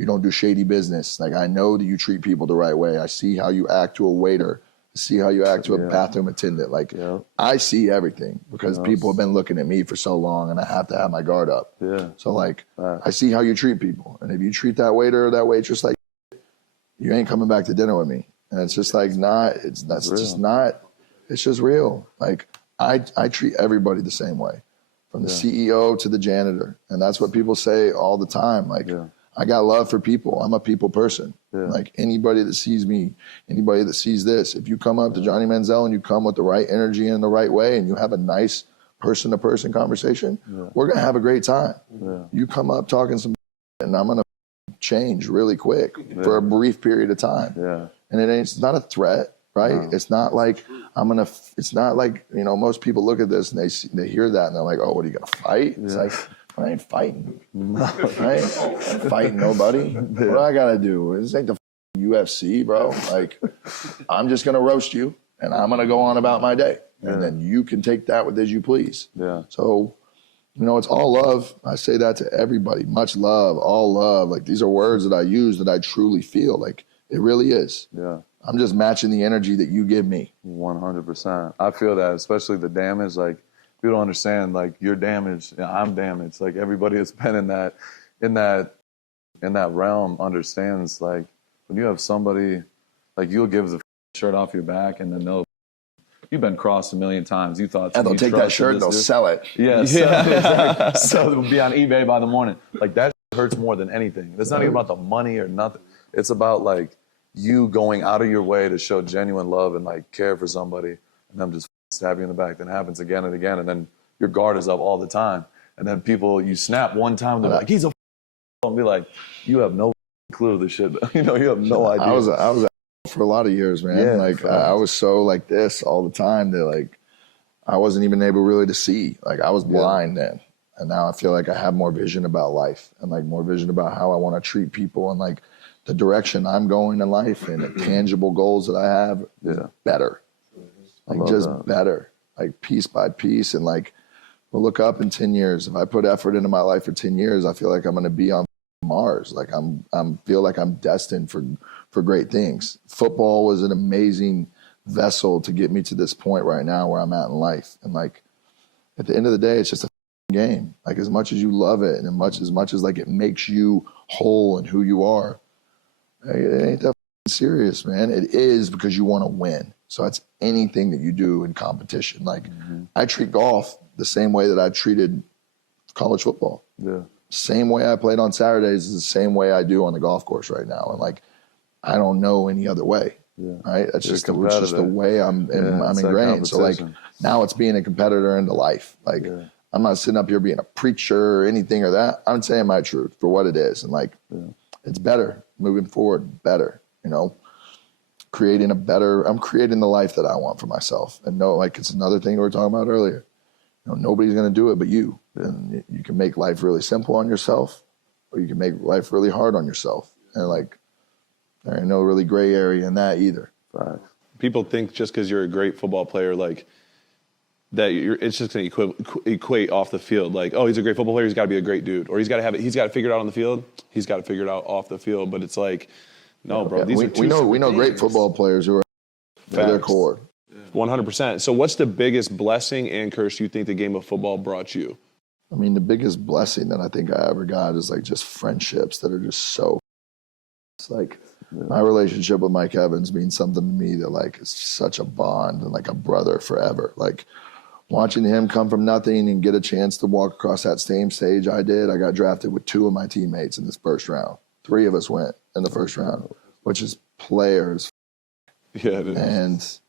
don't do shady business, like I know that you treat people the right way. I see how you act to a waiter. I see how you act to a bathroom attendant. Like, I see everything because people have been looking at me for so long, and I have to have my guard up. So like, I see how you treat people, and if you treat that waiter or that waitress like, you ain't coming back to dinner with me. And it's just like it's just real. Like, I treat everybody the same way. from the CEO to the janitor. And that's what people say all the time. Like, I got love for people. I'm a people person. Like, anybody that sees me, anybody that sees this, if you come up to Johnny Manziel and you come with the right energy and the right way and you have a nice person-to-person conversation, we're going to have a great time. You come up talking some and I'm going to change really quick for a brief period of time. And it's not a threat, right? It's not like it's not like, you know, most people look at this and they hear that and they're like, oh, what are you going to fight? It's like, I ain't fighting. I ain't fighting nobody. What do I got to do? This ain't the UFC, bro. Like, I'm just going to roast you and I'm going to go on about my day. And then you can take that with as you please. So, you know, it's all love. I say that to everybody. Much love, all love. Like, these are words that I use that I truly feel. Like, it really is. I'm just matching the energy that you give me. 100%. I feel that, especially the damage. Like, people don't understand, like, you're damaged, I'm damaged. Like, everybody that's been in that realm understands, like, when you have somebody, like, you'll give the shirt off your back and then you've been crossed a million times. You thought, and they'll take that shirt and they'll sell it. Exactly. So it'll be on eBay by the morning. Like, that hurts more than anything. It's not even about the money or nothing. It's about, like, you going out of your way to show genuine love and, like, care for somebody, and them just stab you in the back. Then it happens again and again, and then your guard is up all the time. And then you snap one time, they're like, he's a and be like, you have no clue the shit. You know, you have no idea. I was for a lot of years, man. I was so like this all the time that, like, I wasn't even able really to see. Like, I was blind then. And now I feel like I have more vision about life and, like, more vision about how I want to treat people and, like, the direction I'm going in life and the tangible goals that I have is better. Like, just better. Like, piece by piece. And, like, we'll look up in 10 years. If I put effort into my life for 10 years, I feel like I'm going to be on Mars. Like, feel like I'm destined for great things. Football was an amazing vessel to get me to this point right now where I'm at in life. And, like, at the end of the day, it's just a game. Like, as much as you love it and as much as like it makes you whole and who you are, it ain't that serious, man. It is because you want to win. So it's anything that you do in competition. Like, I treat golf the same way that I treated college football. Same way I played on Saturdays is the same way I do on the golf course right now. And, like, I don't know any other way. Right? That's just the way I'm ingrained. So, like, now it's being a competitor into life. Like, I'm not sitting up here being a preacher or anything or that. I'm saying my truth for what it is. And, like, it's better moving forward, better, you know, I'm creating the life that I want for myself. And like, it's another thing we were talking about earlier. You know, nobody's going to do it but you. And you can make life really simple on yourself, or you can make life really hard on yourself. And, like, there ain't no really gray area in that either. People think just because you're a great football player, like, that it's just going to equate off the field. Like, oh, he's a great football player, he's got to be a great dude. Or he's got to figure it out on the field, he's got to figure it out off the field. But it's like, no, bro. These are two we know great football players who are at their core. 100%. So what's the biggest blessing and curse you think the game of football brought you? I mean, the biggest blessing that I think I ever got is, like, just friendships that are just so. It's like, my relationship with Mike Evans means something to me that, like, is such a bond and, like, a brother forever. Like, watching him come from nothing and get a chance to walk across that same stage I did. I got drafted with 2 of my teammates in this first round. 3 of us went in the first round, which is players. Yeah, it is. And,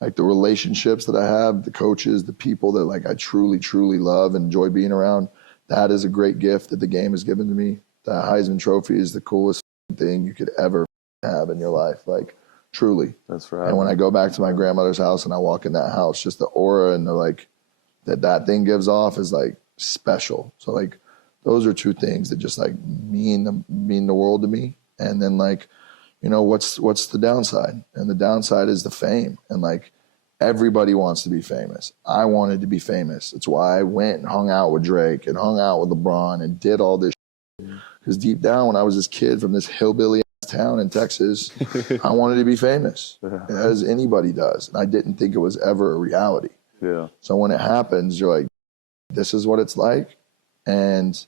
like, the relationships that I have, the coaches, the people that, like, I truly, truly love and enjoy being around, that is a great gift that the game has given to me. That Heisman Trophy is the coolest thing you could ever have in your life. Like, truly. That's right. And when I go back to my grandmother's house and I walk in that house, just the aura and the, like, that thing gives off is, like, special. So, like, those are 2 things that just, like, mean the world to me. And then, like, you know, what's the downside? And the downside is the fame. And, like, everybody wants to be famous. I wanted to be famous. It's why I went and hung out with Drake and hung out with LeBron and did all this shit. Because deep down, when I was this kid from this hillbilly town in Texas, I wanted to be famous, as anybody does. And I didn't think it was ever a reality. So when it happens, you're like, this is what it's like. And,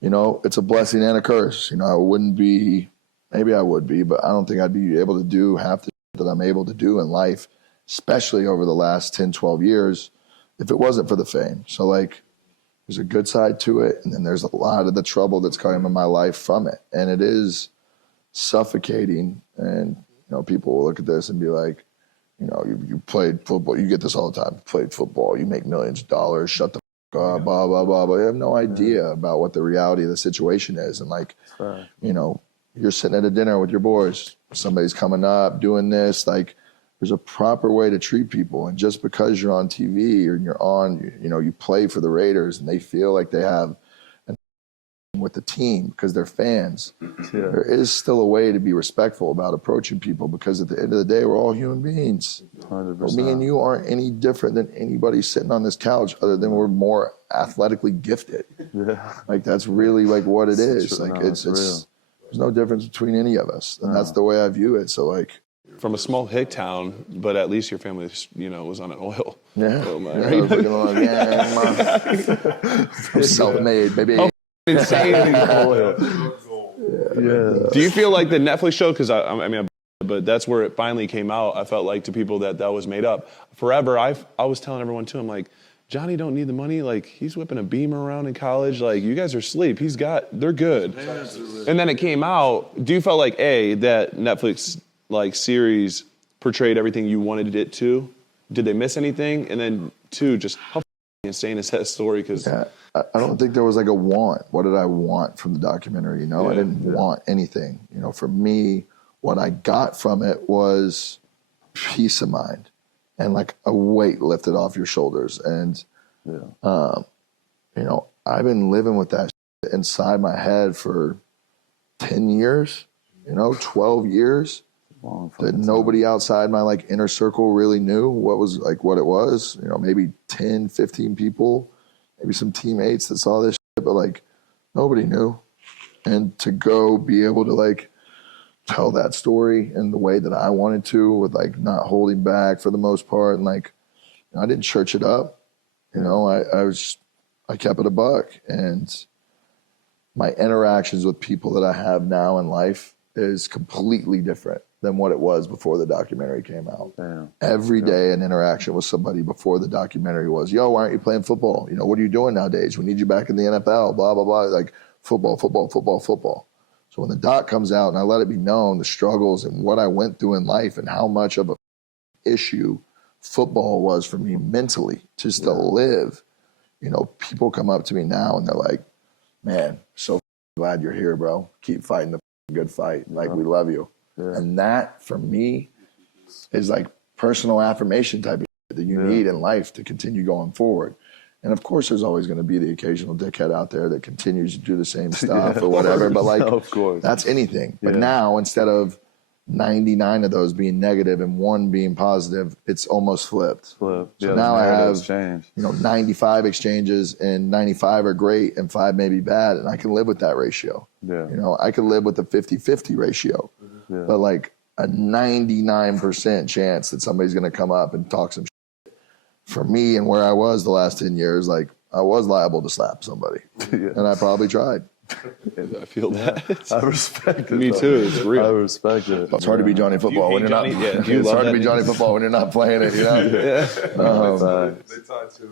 you know, it's a blessing and a curse. You know, I wouldn't be, maybe I would be, but I don't think I'd be able to do half the shit that I'm able to do in life, especially over the last 10, 12 years, if it wasn't for the fame. So like, there's a good side to it, and then there's a lot of the trouble that's coming in my life from it, and it is suffocating. And people will look at this and be like, you played football. You get this all the time. You played football. You make millions of dollars. Shut the fuck up. Blah blah blah. But you have no idea about what the reality of the situation is, and like, you're sitting at a dinner with your boys. Somebody's coming up doing this. Like, there's a proper way to treat people. And just because you're on TV or you're on, you play for the Raiders and they feel like they have an with the team because they're fans, there is still a way to be respectful about approaching people, because at the end of the day, we're all human beings. 100%. Me and you aren't any different than anybody sitting on this couch, other than we're more athletically gifted. Like, that's really like what it is. Like, it's there's no difference between any of us. And that's the way I view it. So like, from a small hick town, but at least your family, was on an oil. Yeah. Mine, right? I'm self-made, baby. Insane. Do you feel like the Netflix show, because but that's where it finally came out, I felt like to people that was made up. Forever, I was telling everyone too, I'm like, Johnny don't need the money. Like, he's whipping a Beamer around in college. Like, you guys are asleep. They're good. And then it came out. Do you feel like, A, that Netflix series portrayed everything you wanted it to? Did they miss anything? And then 2, just how insane is that story? Because I don't think there was like a want. What did I want from the documentary? I didn't want anything. For me, what I got from it was peace of mind and like a weight lifted off your shoulders. And I've been living with that inside my head for 10 years, 12 years. That nobody outside my like inner circle really knew what it was. Maybe 10, 15 people, maybe some teammates that saw this shit, but like nobody knew. And to go be able to like tell that story in the way that I wanted to, with like not holding back for the most part, and like I didn't church it up. I kept it a buck, and my interactions with people that I have now in life is completely different than what it was before the documentary came out. Every day an interaction with somebody before the documentary was, yo, why aren't you playing football? What are you doing nowadays? We need you back in the NFL, blah, blah, blah. Like football, football, football, football. So when the doc comes out and I let it be known the struggles and what I went through in life and how much of a issue football was for me mentally, just to live, people come up to me now and they're like, man, so glad you're here, bro. Keep fighting the good fight. Like, we love you. And that, for me, is like personal affirmation type of shit that you need in life to continue going forward. And of course, there's always going to be the occasional dickhead out there that continues to do the same stuff or whatever. But like, of course, that's anything. But now, instead of 99 of those being negative and 1 being positive, it's almost flipped. So now I have 95 exchanges, and 95 are great and 5 may be bad, and I can live with that ratio. I can live with the 50-50 ratio. But like a 99% chance that somebody's going to come up and talk some shit. For me and where I was the last 10 years, like I was liable to slap somebody. And I probably tried. I feel that. I respect it. Me too. It's real. I respect it. It's hard to be Johnny Football when you're not. It's hard to be Johnny Football when you're not playing it. They tie to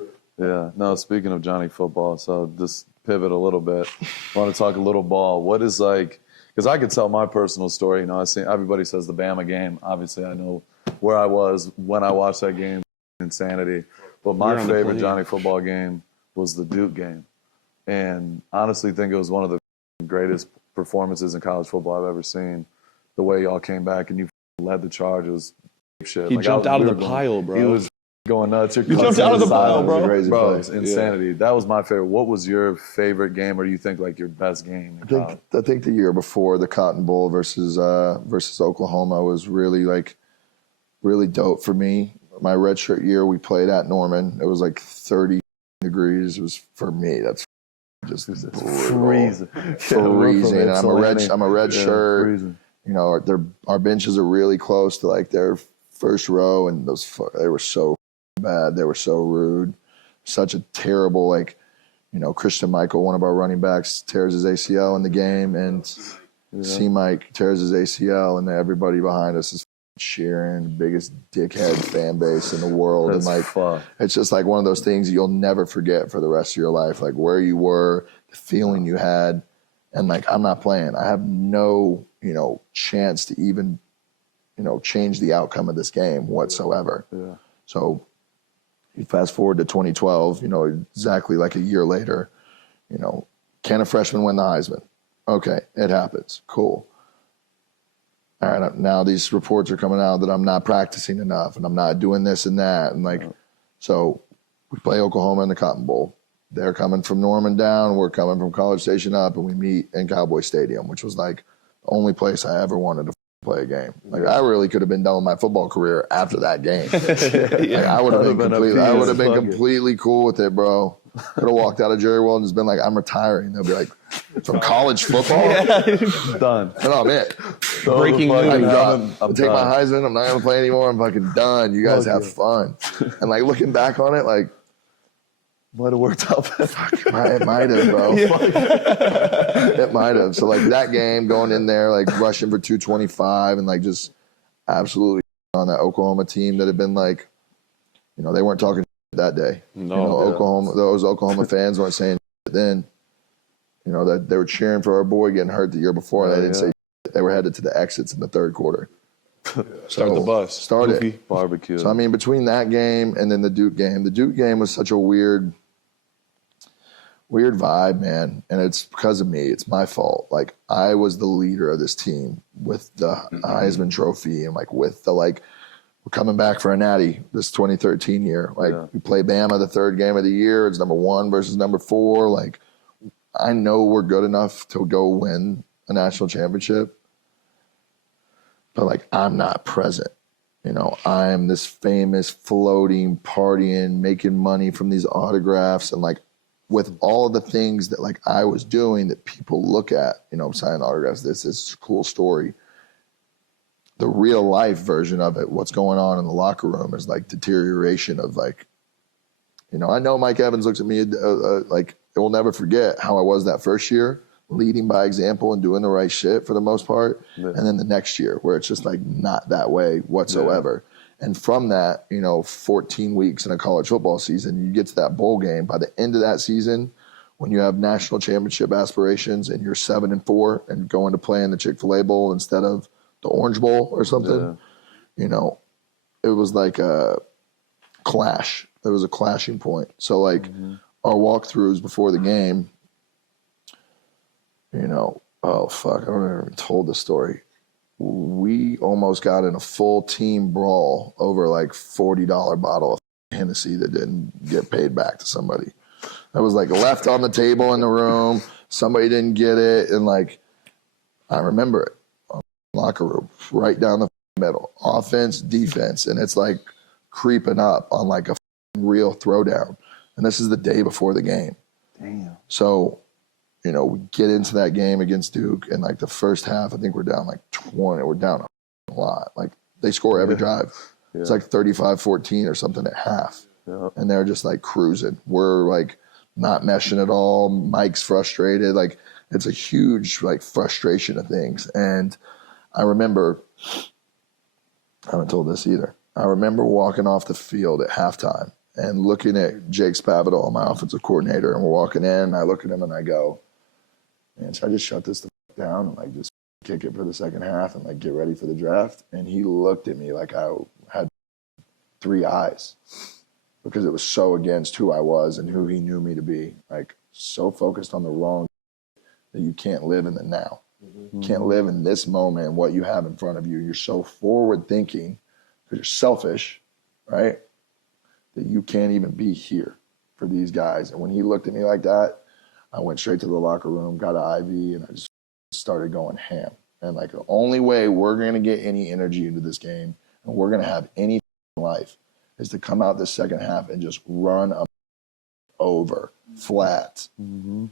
it. Yeah. No, speaking of Johnny Football, so just pivot a little bit. I want to talk a little ball. What is like, because I could tell my personal story. I see everybody says the Bama game. Obviously, I know where I was when I watched that game. Insanity. But my favorite Johnny Football game was the Duke game. And honestly think it was one of the greatest performances in college football I've ever seen. The way y'all came back and you led the charge was shit. He jumped out of the pile, bro. He was going nuts. He jumped out of the pile, bro. Bro, it's insanity. That was my favorite. What was your favorite game, or do you think like your best game in college? I think the year before, the Cotton Bowl versus Oklahoma was really dope for me. My redshirt year, we played at Norman. It was like 30 degrees. It was, for me, that's just freezing. And I'm a red shirt. Freezing. Our benches are really close to like their first row, and they were so bad. They were so rude. Such a terrible, Christian Michael, one of our running backs, tears his ACL in the game, and C. Mike tears his ACL, and everybody behind us is cheering, biggest dickhead fan base in the world. That's and like, fuck. it's just like one of those things you'll never forget for the rest of your life. Like where you were, the feeling you had. And like, I'm not playing. I have no, chance to even, change the outcome of this game whatsoever. Yeah. So you fast forward to 2012, exactly like a year later, can a freshman win the Heisman? Okay, it happens. Cool. All right, now these reports are coming out that I'm not practicing enough and I'm not doing this and that. And like, so we play Oklahoma in the Cotton Bowl. They're coming from Norman down. We're coming from College Station up, and we meet in Cowboy Stadium, which was like the only place I ever wanted to play a game. Like I really could have been done with my football career after that game. Like, I would have been completely cool with it, bro. Could have walked out of Jerry World and just been like, I'm retiring. They'll be like, from college football? Done. And I'm it. Breaking news. I'm take my Heisman. I'm not going to play anymore. I'm fucking done. You guys have fun. And like looking back on it, like, might have worked out better. It might have, bro. It might have. So like that game, going in there, like rushing for 225 and like just absolutely on that Oklahoma team that had been like, they weren't talking that day. No, those Oklahoma fans weren't saying then. That they were cheering for our boy getting hurt the year before. And they didn't say they were headed to the exits in the third quarter. Start the bus. Start it. Barbecue. So I mean, between that game and then the Duke game was such a weird vibe, man. And it's because of me. It's my fault. Like I was the leader of this team with the Heisman Trophy and like with the we're coming back for a natty this 2013 year. Like we play Bama the third game of the year. It's number 1 versus number 4. Like I know we're good enough to go win a national championship, but like I'm not present. I'm this famous floating, partying, making money from these autographs and like with all of the things that like I was doing that people look at, I'm signing autographs. This is a cool story. The real life version of it, what's going on in the locker room is like deterioration of like, I know Mike Evans looks at me like it will never forget how I was that first year, leading by example and doing the right shit for the most part. Yeah. And then the next year where it's just like not that way whatsoever. Yeah. And from that, 14 weeks in a college football season, you get to that bowl game. By the end of that season, when you have national championship aspirations and you're 7-4 and going to play in the Chick-fil-A Bowl instead of the Orange Bowl or something, it was like a clash. There was a clashing point. So like our walkthroughs before the game, oh fuck, I don't even told the story. We almost got in a full team brawl over like $40 bottle of Hennessy that didn't get paid back to somebody. That was like left on the table in the room. Somebody didn't get it. And like, I remember it. Locker room, right down the middle, offense, defense. And it's like creeping up on like a real throwdown. And this is the day before the game. Damn. So, we get into that game against Duke, and like the first half, I think we're down like 20. We're down a lot. Like they score every drive. Yeah. It's like 35-14 or something at half. Yeah. And they're just like cruising. We're like not meshing at all. Mike's frustrated. Like it's a huge like frustration of things. And I remember, I haven't told this either. I remember walking off the field at halftime and looking at Jake Spavital, my offensive coordinator, and we're walking in, and I look at him and I go, man, should I just shut this down and like just kick it for the second half and like get ready for the draft? And he looked at me like I had 3 eyes because it was so against who I was and who he knew me to be. Like so focused on the wrong that you can't live in the now. You can't live in this moment and what you have in front of you. You're so forward thinking because you're selfish, right? That you can't even be here for these guys. And when he looked at me like that, I went straight to the locker room, got an IV, and I just started going ham. And like the only way we're going to get any energy into this game and we're going to have any life is to come out this second half and just run over flat. And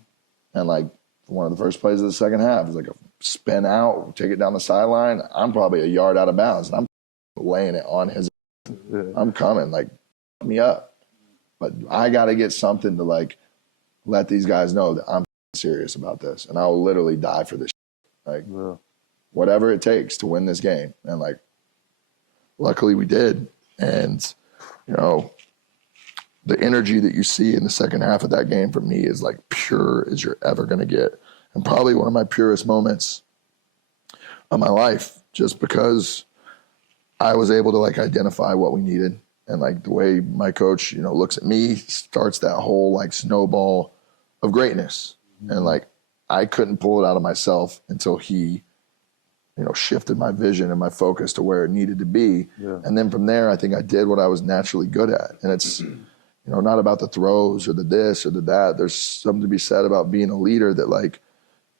like one of the first plays of the second half is like a spin out, take it down the sideline. I'm probably a yard out of bounds, and I'm laying it on his. I'm coming, like, me up. But I got to get something to like let these guys know that I'm serious about this, and I'll literally die for this. Like, whatever it takes to win this game. And like, luckily we did. And, you know, the energy that you see in the second half of that game for me is like pure as you're ever going to get. And probably one of my purest moments of my life, just because I was able to like identify what we needed. And like the way my coach, you know, looks at me, starts that whole like snowball of greatness. And like, I couldn't pull it out of myself until he, you know, shifted my vision and my focus to where it needed to be. Yeah. And then from there, I think I did what I was naturally good at. And it's, you know, not about the throws or the this or the that. There's something to be said about being a leader that like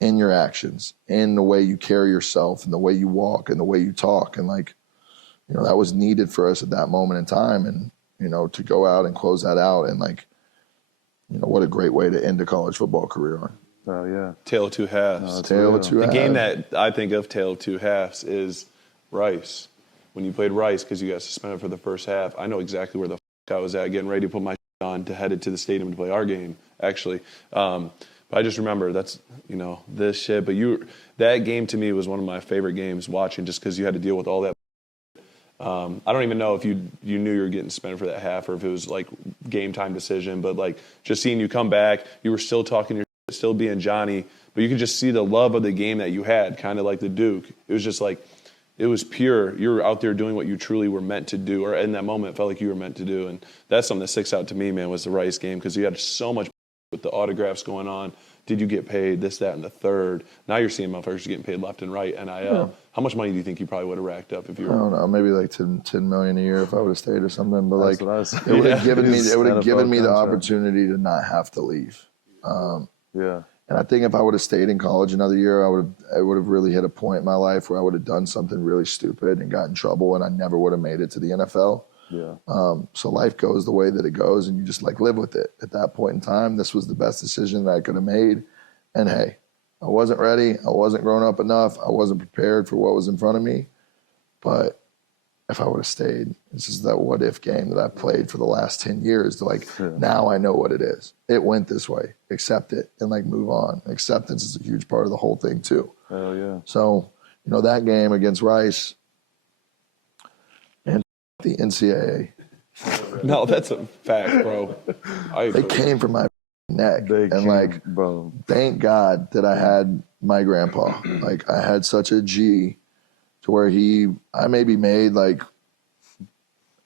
in your actions, in the way you carry yourself and the way you walk and the way you talk. And like, you know, that was needed for us at that moment in time. And, you know, to go out and close that out and like, you know, what a great way to end a college football career on. Oh, yeah. Tale of two halves. Tale of two halves. The game that I think of tale of two halves is Rice. When you played Rice, because you got suspended for the first half, I know exactly where the I was at, getting ready to put my on to head to the stadium to play our game, actually. But I just remember that's, you know, this shit. But that game to me was one of my favorite games watching, just because you had to deal with all that. I don't even know if you knew you were getting suspended for that half or if it was like game time decision, but like just seeing you come back, you were still talking your shit, still being Johnny, but you could just see the love of the game that you had, kind of like the Duke. It was just like, it was pure. You were out there doing what you truly were meant to do, or in that moment it felt like you were meant to do. And that's something that sticks out to me, man, was the Rice game, because you had so much with the autographs going on. Did you get paid? This, that, and the third. Now you're seeing motherfuckers getting paid left and right. NIL. Yeah. How much money do you think you probably would have racked up if you were? I don't know, maybe like 10 million a year if I would have stayed or something. But That's like, what I was it would have given me, the contract. opportunity to not have to leave. Yeah. And I think if I would have stayed in college another year, I would have really hit a point in my life where I would have done something really stupid and got in trouble, and I never would have made it to the NFL. Yeah. So life goes the way that it goes, and you just like live with it. At that point in time, this was the best decision that I could have made. And hey, I wasn't ready. I wasn't grown up enough. I wasn't prepared for what was in front of me. But if I would have stayed, this is that what if game that I've played for the last 10 years. Now I know what it is. It went this way. Accept it and like move on. Acceptance is a huge part of the whole thing too. Hell yeah. So, you know, that game against Rice and the NCAA. No, that's a fact, bro. They came for my neck. Bro. Thank God that I had my grandpa. Like, I had such a G to where I maybe made like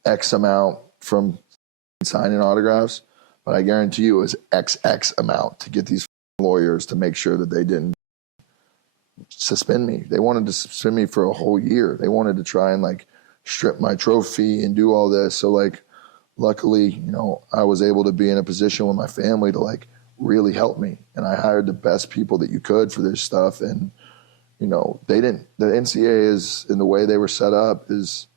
X amount from signing autographs, but I guarantee you it was XX amount to get these lawyers to make sure that they didn't suspend me. They wanted to suspend me for a whole year. They wanted to try and like strip my trophy and do all this. So like, luckily, you know, I was able to be in a position with my family to like really help me. And I hired the best people that you could for this stuff. And, you know, the NCAA is, in the way they were set up, is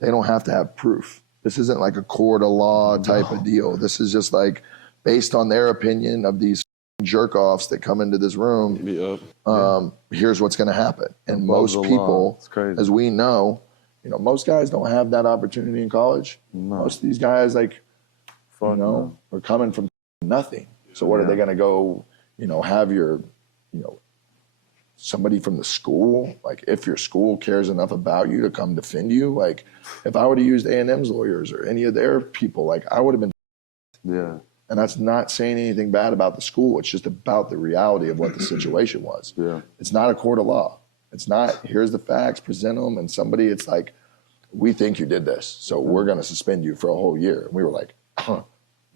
they don't have to have proof. This isn't like a court of law type of deal. This is just like based on their opinion of these jerk offs that come into this room. Here's what's going to happen. And most people, as we know, you know, most guys don't have that opportunity in college. No. Most of these guys, like, you know, are coming from nothing. So what are they going to go, you know, have your, you know, somebody from the school, like if your school cares enough about you to come defend you, like if I would have used A&M's lawyers or any of their people, like I would have been. Yeah. And that's not saying anything bad about the school. It's just about the reality of what the situation was. Yeah. It's not a court of law. It's not, here's the facts, present them, and somebody, it's like, we think you did this, so we're going to suspend you for a whole year. And we were like,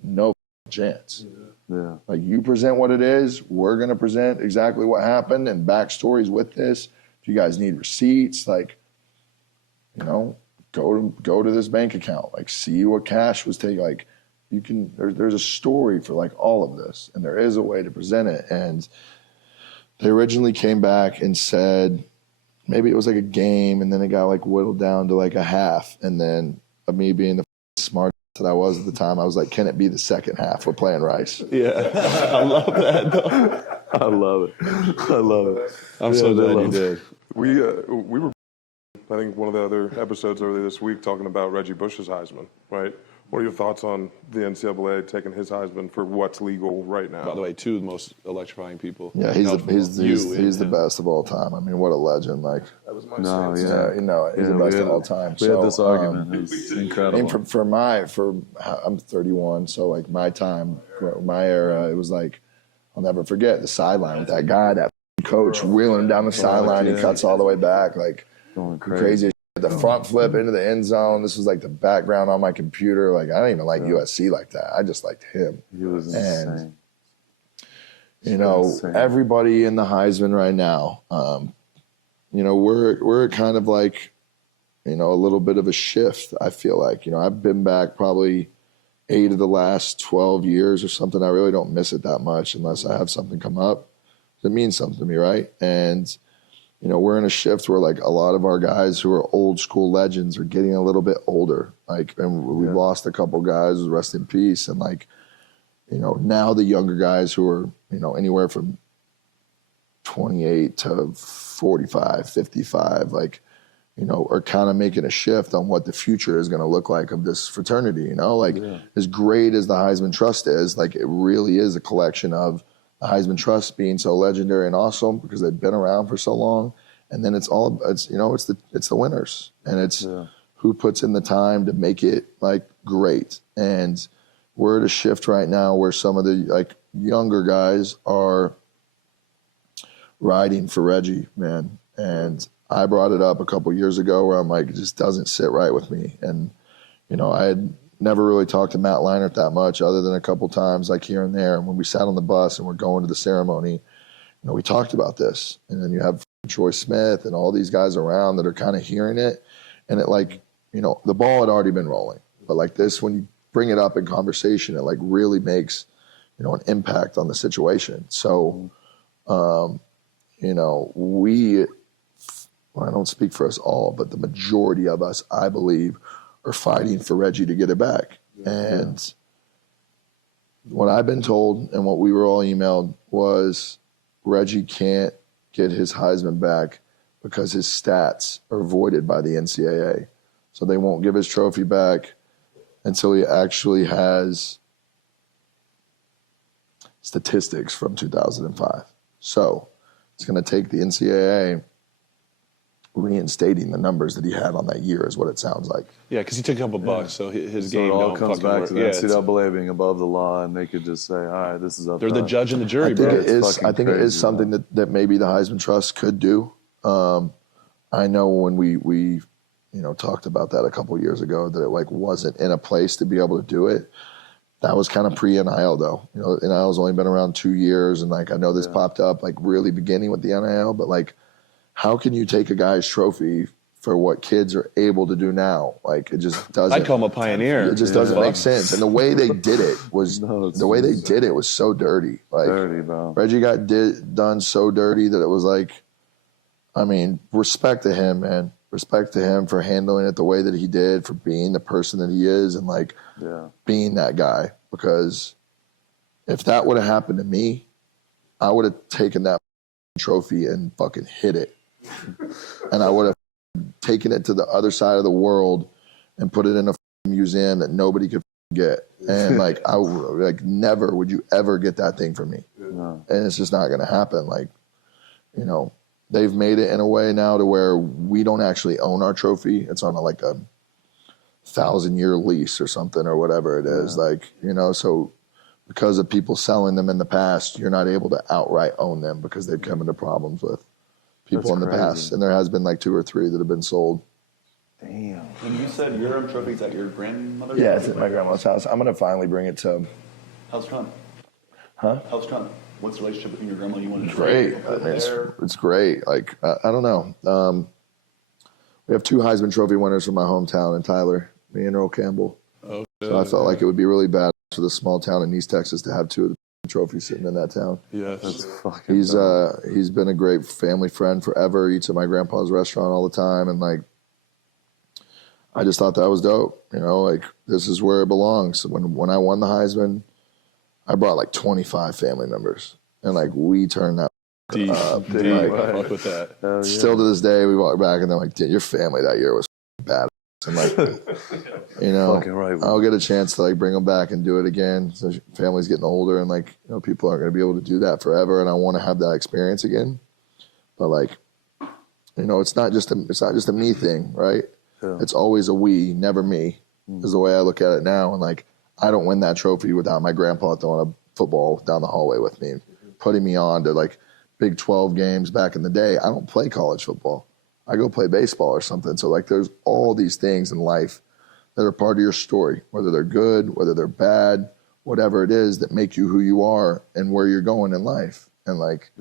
no chance. Yeah. Like, you present what it is, we're going to present exactly what happened and backstories with this. If you guys need receipts, like, you know, go to this bank account, like, see what cash was taken. Like, you can, there's a story for like all of this, and there is a way to present it. And they originally came back and said maybe it was like a game, and then it got like whittled down to like a half. And then me being the smart that I was at the time, I was like, can it be the second half? We're playing Rice. Yeah, I love that though. I love it. I love it. I'm so glad you did. We were, I think, one of the other episodes earlier this week talking about Reggie Bush's Heisman, right? What are your thoughts on the NCAA taking his Heisman for what's legal right now? By the way, two of the most electrifying people. Yeah, he's the best of all time. I mean, what a legend! Like, No, he's the best of all time. We had this argument. It's incredible. I'm 31, so like my time, my era, it was like I'll never forget the sideline with that guy, that coach wheeling him down the sideline. He cuts all the way back, like Going crazy. The front flip into the end zone. This was like the background on my computer. Like I don't even like USC like that. I just liked him. He was insane. And everybody in the Heisman right now, we're kind of like, a little bit of a shift. I feel like, I've been back probably 8 of the last 12 years or something. I really don't miss it that much unless I have something come up. It means something to me, right? And we're in a shift where like a lot of our guys who are old school legends are getting a little bit older. Like, and we've lost a couple guys, rest in peace. And like, now the younger guys who are, anywhere from 28 to 45, 55, like, are kind of making a shift on what the future is going to look like of this fraternity, as great as the Heisman Trust is, like it really is a collection of the Heisman Trust being so legendary and awesome because they've been around for so long. And then it's the winners, and it's who puts in the time to make it like great. And we're at a shift right now where some of the like younger guys are riding for Reggie, man. And I brought it up a couple years ago where I'm like, it just doesn't sit right with me. And, I had never really talked to Matt Leinart that much other than a couple times like here and there. And when we sat on the bus and we're going to the ceremony, we talked about this. And then you have Troy Smith and all these guys around that are kind of hearing it. And it like, the ball had already been rolling. But like this, when you bring it up in conversation, it like really makes, an impact on the situation. So, I don't speak for us all, but the majority of us, I believe, are fighting for Reggie to get it back. And what I've been told and what we were all emailed was Reggie can't get his Heisman back because his stats are voided by the NCAA. So they won't give his trophy back until he actually has statistics from 2005. So it's going to take the NCAA reinstating the numbers that he had on that year is what it sounds like. Yeah, because he took a couple bucks, so his game it all don't comes fucking back work. to the NCAA being above the law, and they could just say, all right, this is up. They're the judge and the jury, bro. I think it is something that maybe the Heisman Trust could do. I know when we talked about that a couple of years ago that it like wasn't in a place to be able to do it. That was kind of pre-NIL though. NIL's only been around 2 years, and like I know this popped up like really beginning with the NIL, but like how can you take a guy's trophy for what kids are able to do now? Like it just doesn't. I'd call him a pioneer. It just doesn't make sense. And the way they did it was so dirty. Like dirty, bro. Reggie got done so dirty that it was like, I mean, respect to him, man. Respect to him for handling it the way that he did, for being the person that he is, and like being that guy. Because if that would have happened to me, I would have taken that trophy and fucking hit it. And I would have taken it to the other side of the world and put it in a museum that nobody could get. And like never would you ever get that thing from me. No. And it's just not going to happen. Like, they've made it in a way now to where we don't actually own our trophy. It's on a 1,000-year lease or something or whatever it is. Like, so because of people selling them in the past, you're not able to outright own them because they've come into problems with people in the past. And there has been like 2 or 3 that have been sold. Damn. When you said your trophy's at your grandmother's? Yeah, it's at my grandma's house. I'm going to finally bring it to... How's Trump? Huh? How's Trump? What's the relationship between your grandma and you want to Great. I mean, it's great. Like, I don't know. We have 2 Heisman Trophy winners from my hometown in Tyler, me and Earl Campbell. Oh, so I felt like it would be really bad for the small town in East Texas to have 2 of the trophies sitting in that town. Yes. That's fucking He's been a great family friend forever. Eats at my grandpa's restaurant all the time. And like, I just thought that was dope. Like this is where it belongs. When I won the Heisman, I brought like 25 family members, and like we turned that deep. Fuck with that. Still to this day, we walk back and they're like, your family that year was bad. and like, you know, Fucking right. I'll get a chance to like bring them back and do it again. So family's getting older, and like, you know, people aren't going to be able to do that forever, and I want to have that experience again. But like, you know, it's not just a me thing, right? Yeah. It's always a we, never me, is the way I look at it now. And like, I don't win that trophy without my grandpa throwing a football down the hallway with me, putting me on to like Big 12 games back in the day. I don't play college football. I go play baseball or something. So like, there's all these things in life that are part of your story, whether they're good, whether they're bad, whatever it is that make you who you are and where you're going in life. And like,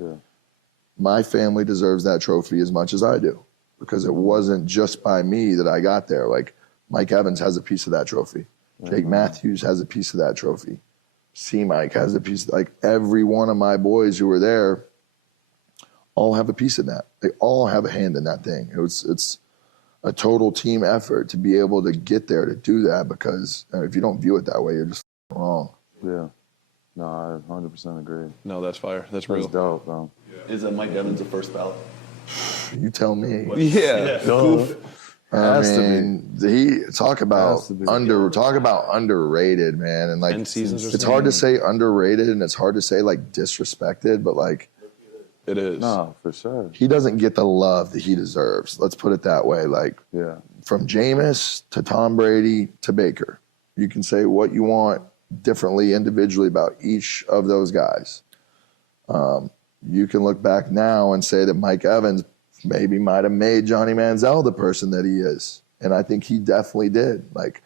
my family deserves that trophy as much as I do, because it wasn't just by me that I got there. Like, Mike Evans has a piece of that trophy. Jake Matthews has a piece of that trophy. C-Mike has a piece. Like, every one of my boys who were there all have a piece in that. They all have a hand in that thing. It's a total team effort to be able to get there to do that, because if you don't view it that way, you're just wrong. Yeah. No, I 100% agree. No, that's fire. That's real. That's dope, bro. Is Mike Evans the first ballot? You tell me. Yeah. I mean, talk about underrated, man. And like, 10 seasons or it's something. hard to say underrated, and it's hard to say like disrespected, but like, It is. No, for sure. he doesn't get the love that he deserves. Let's put it that way. Like, from Jameis to Tom Brady to Baker, you can say what you want differently individually about each of those guys. You can look back now and say that Mike Evans maybe might have made Johnny Manziel the person that he is. And I think he definitely did. Like,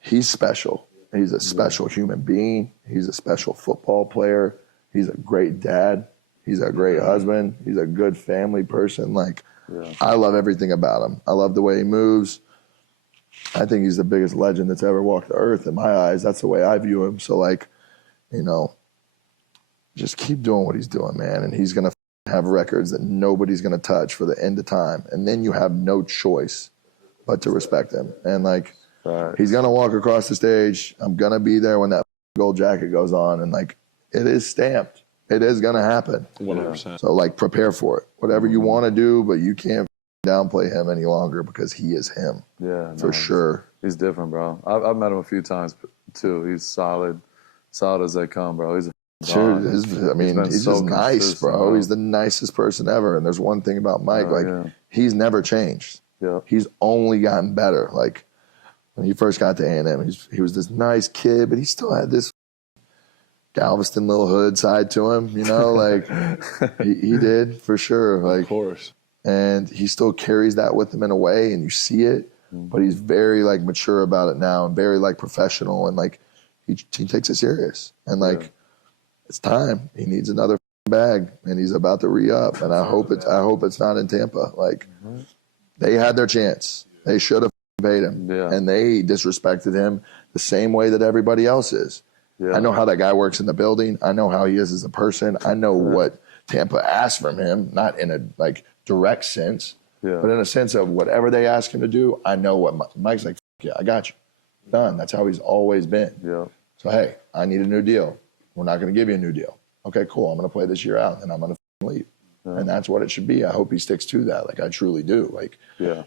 he's special. He's a special human being. He's a special football player. He's a great dad. He's a great husband. He's a good family person. Like, I love everything about him. I love the way he moves. I think he's the biggest legend that's ever walked the earth in my eyes. That's the way I view him. So, like, you know, just keep doing what he's doing, man. And he's going to have records that nobody's going to touch for the end of time. And then you have no choice but to respect him. And, like, he's going to walk across the stage. I'm going to be there when that gold jacket goes on. And, like, it is stamped. It is going to happen. 100%. So, like, prepare for it. Whatever you want to do, but you can't downplay him any longer, because he is him. Yeah. For sure. He's different, bro. I've met him a few times, too. He's solid as they come, bro. He's a Sure, he's just nice, bro. He's the nicest person ever. And there's one thing about Mike, he's never changed. Yeah. He's only gotten better. Like, when he first got to A&M, he was this nice kid, but he still had this Galveston little hood side to him, you know? Like, he did, for sure. Like, Of course. And he still carries that with him in a way, and you see it, but he's very, like, mature about it now, and very, like, professional, and, like, he takes it serious. And, like, it's time. He needs another bag, and he's about to re-up. And I hope it's not in Tampa. Like, they had their chance. They should have paid him, and they disrespected him the same way that everybody else is. I know how that guy works in the building. I know how he is as a person. I know what Tampa asked from him, not in a like direct sense, but in a sense of whatever they ask him to do. I know what Mike's like. Yeah, I got you. Done. That's how he's always been. So hey, I need a new deal. We're not going to give you a new deal. Okay, cool. I'm going to play this year out, and I'm going to leave. And that's what it should be. I hope he sticks to that. Like, I truly do. Like,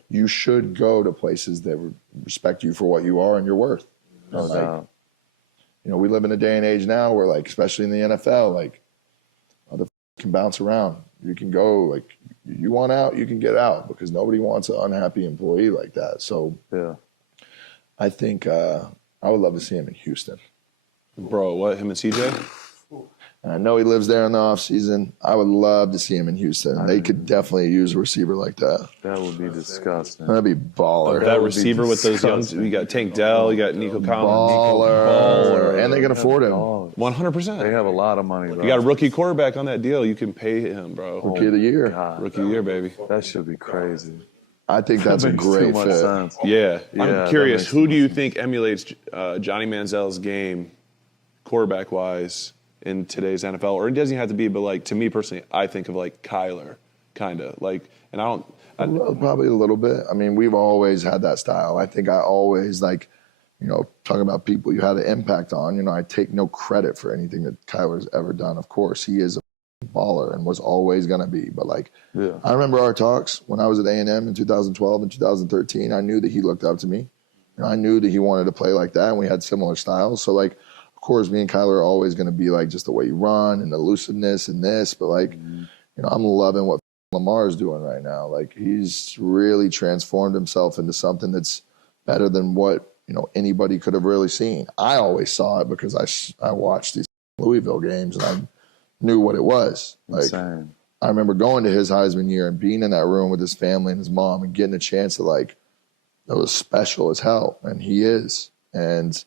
you should go to places that respect you for what you are and your worth. No doubt. You know, we live in a day and age now where, like, especially in the NFL, like, other can bounce around. You can go, like, you want out, you can get out, because nobody wants an unhappy employee like that. So, I think I would love to see him in Houston. Bro, what? Him and CJ? And I know he lives there in the off season. I would love to see him in Houston. They could definitely use a receiver like that. That would be disgusting. That'd be baller. That receiver with those young, you got Tank Dell, you got Nico Collins. Baller. And they can afford him. 100%. They have a lot of money, bro. You got a rookie quarterback on that deal. You can pay him, bro. Rookie of the year. Rookie of the year, baby. That should be crazy. I think that's a great fit. Sense. Yeah. Yeah, I'm curious, who do you think emulates Johnny Manziel's game quarterback-wise in today's NFL? Or it doesn't have to be, but, like, to me personally, I think of, like, Kyler, kind of. Like, and probably a little bit. I mean, we've always had that style. I think I always, like, you know, talking about people you had an impact on, you know, I take no credit for anything that Kyler's ever done. Of course, he is a baller and was always going to be. But like, Yeah. I remember our talks when I was at A&M in 2012 and 2013. I knew that he looked up to me. I knew that he wanted to play like that, and we had similar styles. So like, of course, me and Kyler are always going to be like just the way you run and the elusiveness and this. But like, I'm loving what Lamar is doing right now. Like, he's really transformed himself into something that's better than what anybody could have really seen. I always saw it because I watched these Louisville games and I knew what it was. Like, Insane. I remember going to his Heisman year and being in that room with his family and his mom and getting a chance to like, that was special as hell, and he is. And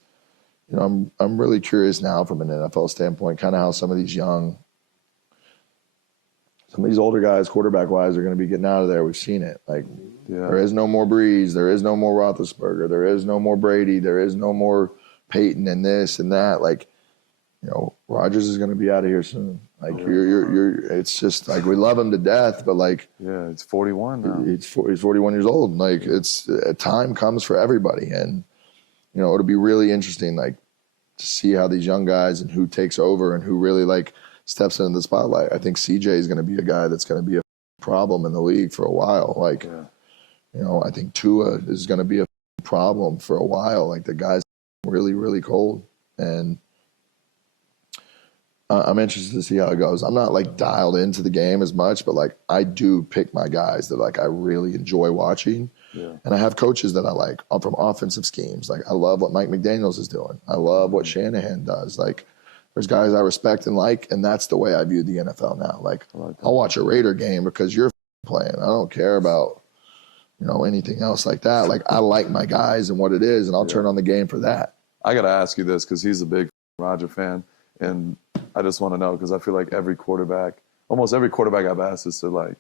I'm really curious now from an NFL standpoint, kind of how some of these older guys, quarterback wise, are going to be getting out of there. We've seen it. Like, there is no more Breeze, there is no more Roethlisberger, there is no more Brady, there is no more Peyton and this and that. Like, Rodgers is going to be out of here soon. Like, it's just like, we love him to death, but like, it's 41 now. He's 41 years old. Like, time comes for everybody, and it'll be really interesting, like, to see how these young guys and who takes over and who really like steps into the spotlight. I think CJ is going to be a guy that's going to be a problem in the league for a while. Like, I think Tua is going to be a problem for a while. Like, the guy's really, really cold, and I'm interested to see how it goes. I'm not like dialed into the game as much, but like, I do pick my guys that like I really enjoy watching. And I have coaches that I like from offensive schemes. Like, I love what Mike McDaniels is doing. I love what Shanahan does. Like, there's guys I respect and like, and that's the way I view the NFL now. Like, I'll watch a Raider game because you're playing. I don't care about, anything else like that. Like, I like my guys and what it is, and I'll turn on the game for that. I got to ask you this because he's a big Roger fan, and I just want to know because I feel like almost every quarterback I've asked is to like,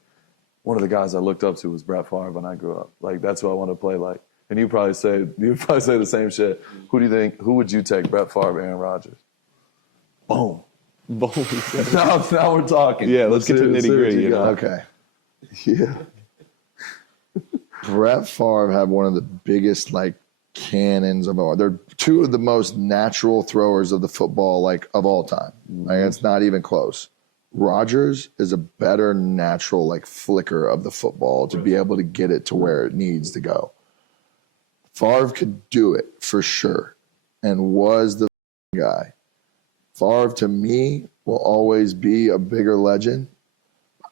one of the guys I looked up to was Brett Favre when I grew up. Like, that's who I want to play like. And you'd probably say the same shit. Who would you take, Brett Favre, Aaron Rodgers? Boom. Boom. now we're talking. Yeah, let's get to the nitty-gritty. Okay. Yeah. Brett Favre had one of the biggest like cannons of all. They're two of the most natural throwers of the football, like, of all time. Like, it's not even close. Rodgers is a better natural like flicker of the football to be able to get it to where it needs to go. Favre could do it for sure and was the guy. Favre, to me, will always be a bigger legend.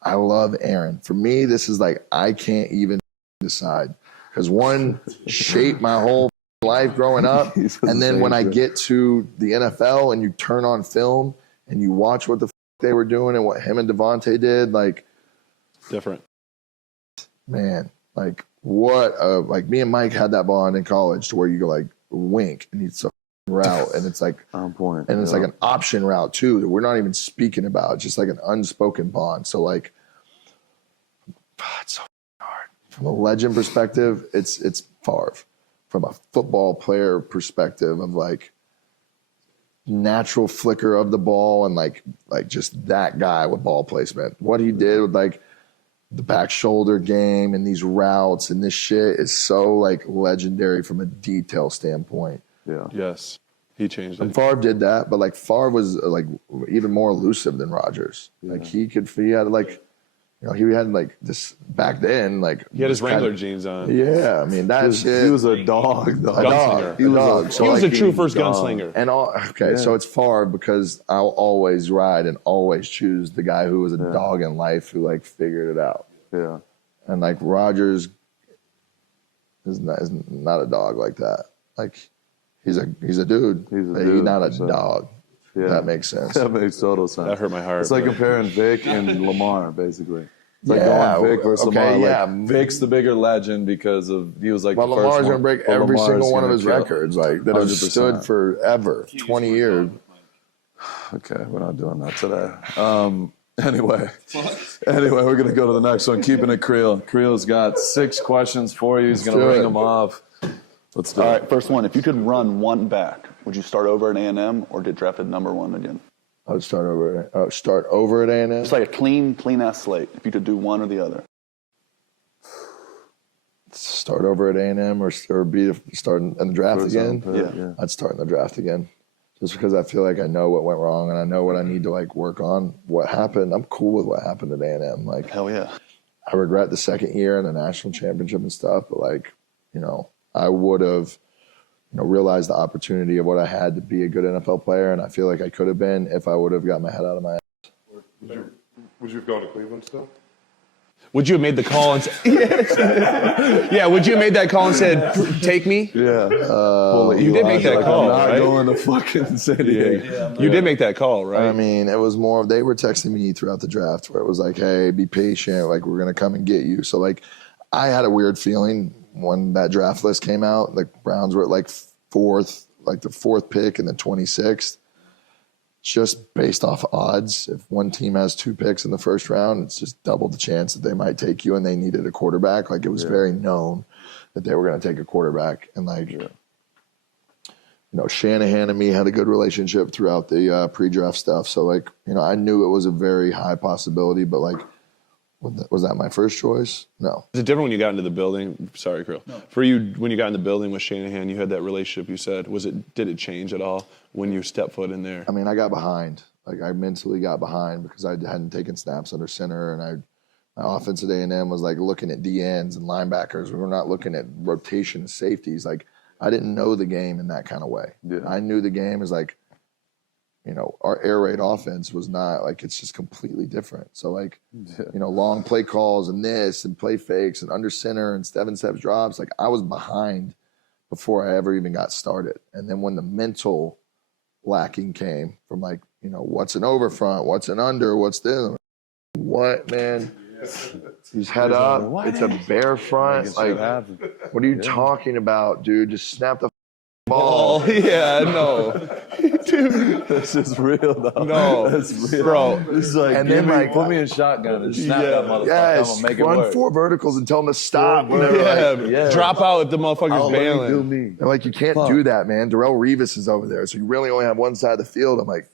I love Aaron. For me, this is like, I can't even decide because one shaped my whole life growing up, and then when I get to the NFL and you turn on film and you watch what the they were doing and what him and Devontae did, like, different. Man, like, like me and Mike had that bond in college to where you go like wink and it's a route and it's like on point, and it's like an option route too that we're not even speaking about, just like an unspoken bond. So like, it's so hard. From a legend perspective, it's Favre. From a football player perspective of like natural flicker of the ball and like just that guy with ball placement. What he did with like the back shoulder game and these routes and this shit is so like legendary from a detail standpoint. Yeah. Yes. He changed it. And Favre did that, but like Favre was like even more elusive than Rodgers. Like he had like, he had like this back then, like he had his Wrangler jeans on. Yeah, I mean that shit. He was a dog. Gunslinger. He was a true first gunslinger. And so it's Favre because I'll always ride and always choose the guy who was a dog in life who like figured it out. Yeah. And like Rodgers is not a dog like that. Like he's a dude. He's not a dog. Yeah. That makes sense. That makes total sense. That hurt my heart. It's like comparing Vic and Lamar, basically. It's like going Vic versus Lamar. Like, Vic's the bigger legend because he was like the first one. Lamar's going to break every single one of his records, like that have stood forever, 20 years. Okay, we're not doing that today. Anyway, we're going to go to the next one. Keeping it Creel. Creel's got 6 questions for you. He's going to ring them off. Let's do it. All right, first one. If you could run one back, would you start over at A&M or get drafted #1 again? I would start over at A&M. It's like a clean ass slate. If you could do one or the other. Start over at A&M or be starting in the draft again. Yeah. I'd start in the draft again. just because I feel like I know what went wrong and I know what I need to like work on. What happened, I'm cool with what happened at A&M. Like, Hell yeah. I regret the second year and the national championship and stuff, but like, you know, I would have, you know, realized the opportunity of what I had to be a good NFL player, and I feel like I could have been if I would have got my head out of my ass. Would you have gone to Cleveland still? Would you have made the call and yeah, would you have made that call and said, take me? Yeah. You did make that call, I'm not right? going to fucking San Diego. You did make that call, right? I mean, it was more, they were texting me throughout the draft where it was like, hey, be patient, like, we're going to come and get you. So, like, I had a weird feeling when that draft list came out. Like, Browns were at, like, fourth, like the fourth pick and the 26th. Just based off odds, if one team has 2 picks in the first round, it's just double the chance that they might take you, and they needed a quarterback. Like, it was very known that they were going to take a quarterback. And, like, you know, Shanahan and me had a good relationship throughout the pre-draft stuff. So, like, you know, I knew it was a very high possibility, but, like, was that my first choice? No. Is it different when you got into the building? Sorry, Krill. No. For you, when you got in the building with Shanahan, you had that relationship, you said. Did it change at all when you stepped foot in there? I mean, I got behind. Like, I mentally got behind because I hadn't taken snaps under center, and my offense at A&M was, like, looking at DNs and linebackers. We were not looking at rotation safeties. Like, I didn't know the game in that kind of way. Yeah. I knew the game as, like, you know, our air raid offense was not, like, it's just completely different. So, like, you know, long play calls and this and play fakes and under center and 7-step drops. Like, I was behind before I ever even got started. And then when the mental lacking came from, like, you know, what's an over front, what's an under, what's this? What, man? He's head up. It's a bare front. Like, what are you talking about, dude? Just snap the ball. Oh, yeah, no. Dude. This is real, though. No. That's real. Bro. This is like, And then, like, put me in shotgun and snap that motherfucker. Yes, I'm gonna make it run work. 4 verticals and tell them to stop. And Yeah, they're like, yeah. drop out if the motherfucker's I'll let you do bailing. me. they're like, you can't do that, man. Darrell Revis is over there, so you really only have one side of the field. I'm like,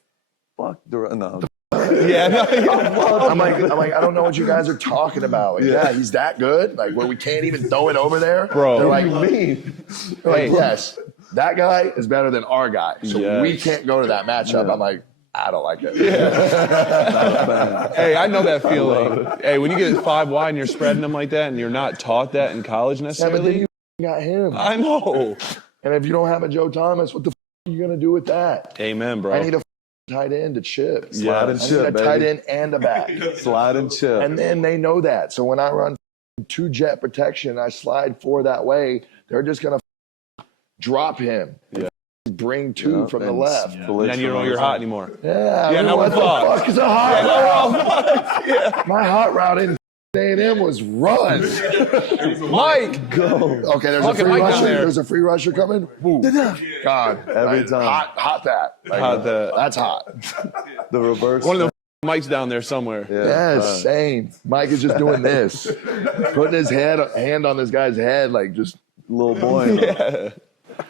Fuck. No. Yeah, no, yeah. I'm like, I don't know what you guys are talking about. Like, yeah, he's that good. Like, where we can't even throw it over there, Bro. They're like, they're like, yes, that guy is better than our guy, so we can't go to that matchup. I'm like, I don't like it. Hey, I know that feeling. Hey, when you get 5 wide and you're spreading them like that and you're not taught that in college Yeah, but necessarily. then you got him. I know. And if you don't have a Joe Thomas, what the are you gonna do with that? Amen, bro. I need a tight end to chip. Slide and I chip, need a baby. tight end and a back. Slide and chip. And then they know that. So when I run 2 jet protection, I slide 4 that way, they're just going to drop him. Yeah. Bring 2 from the left. And then you don't know you're hot anymore. Yeah, Yeah, now what we're the fucked. fuck is a hot route? My hot route in A&M was run. Mike! Go. Okay, there's a Fucking free Mike down rusher. there. There's a free rusher coming. Woo. God. Every Like, time. Hot that. Like, Hot that. That's hot. The reverse. One of the Mike's down there somewhere. Yes, same. Mike is just doing this. Putting his hand on this guy's head, like, just little boy. Yeah.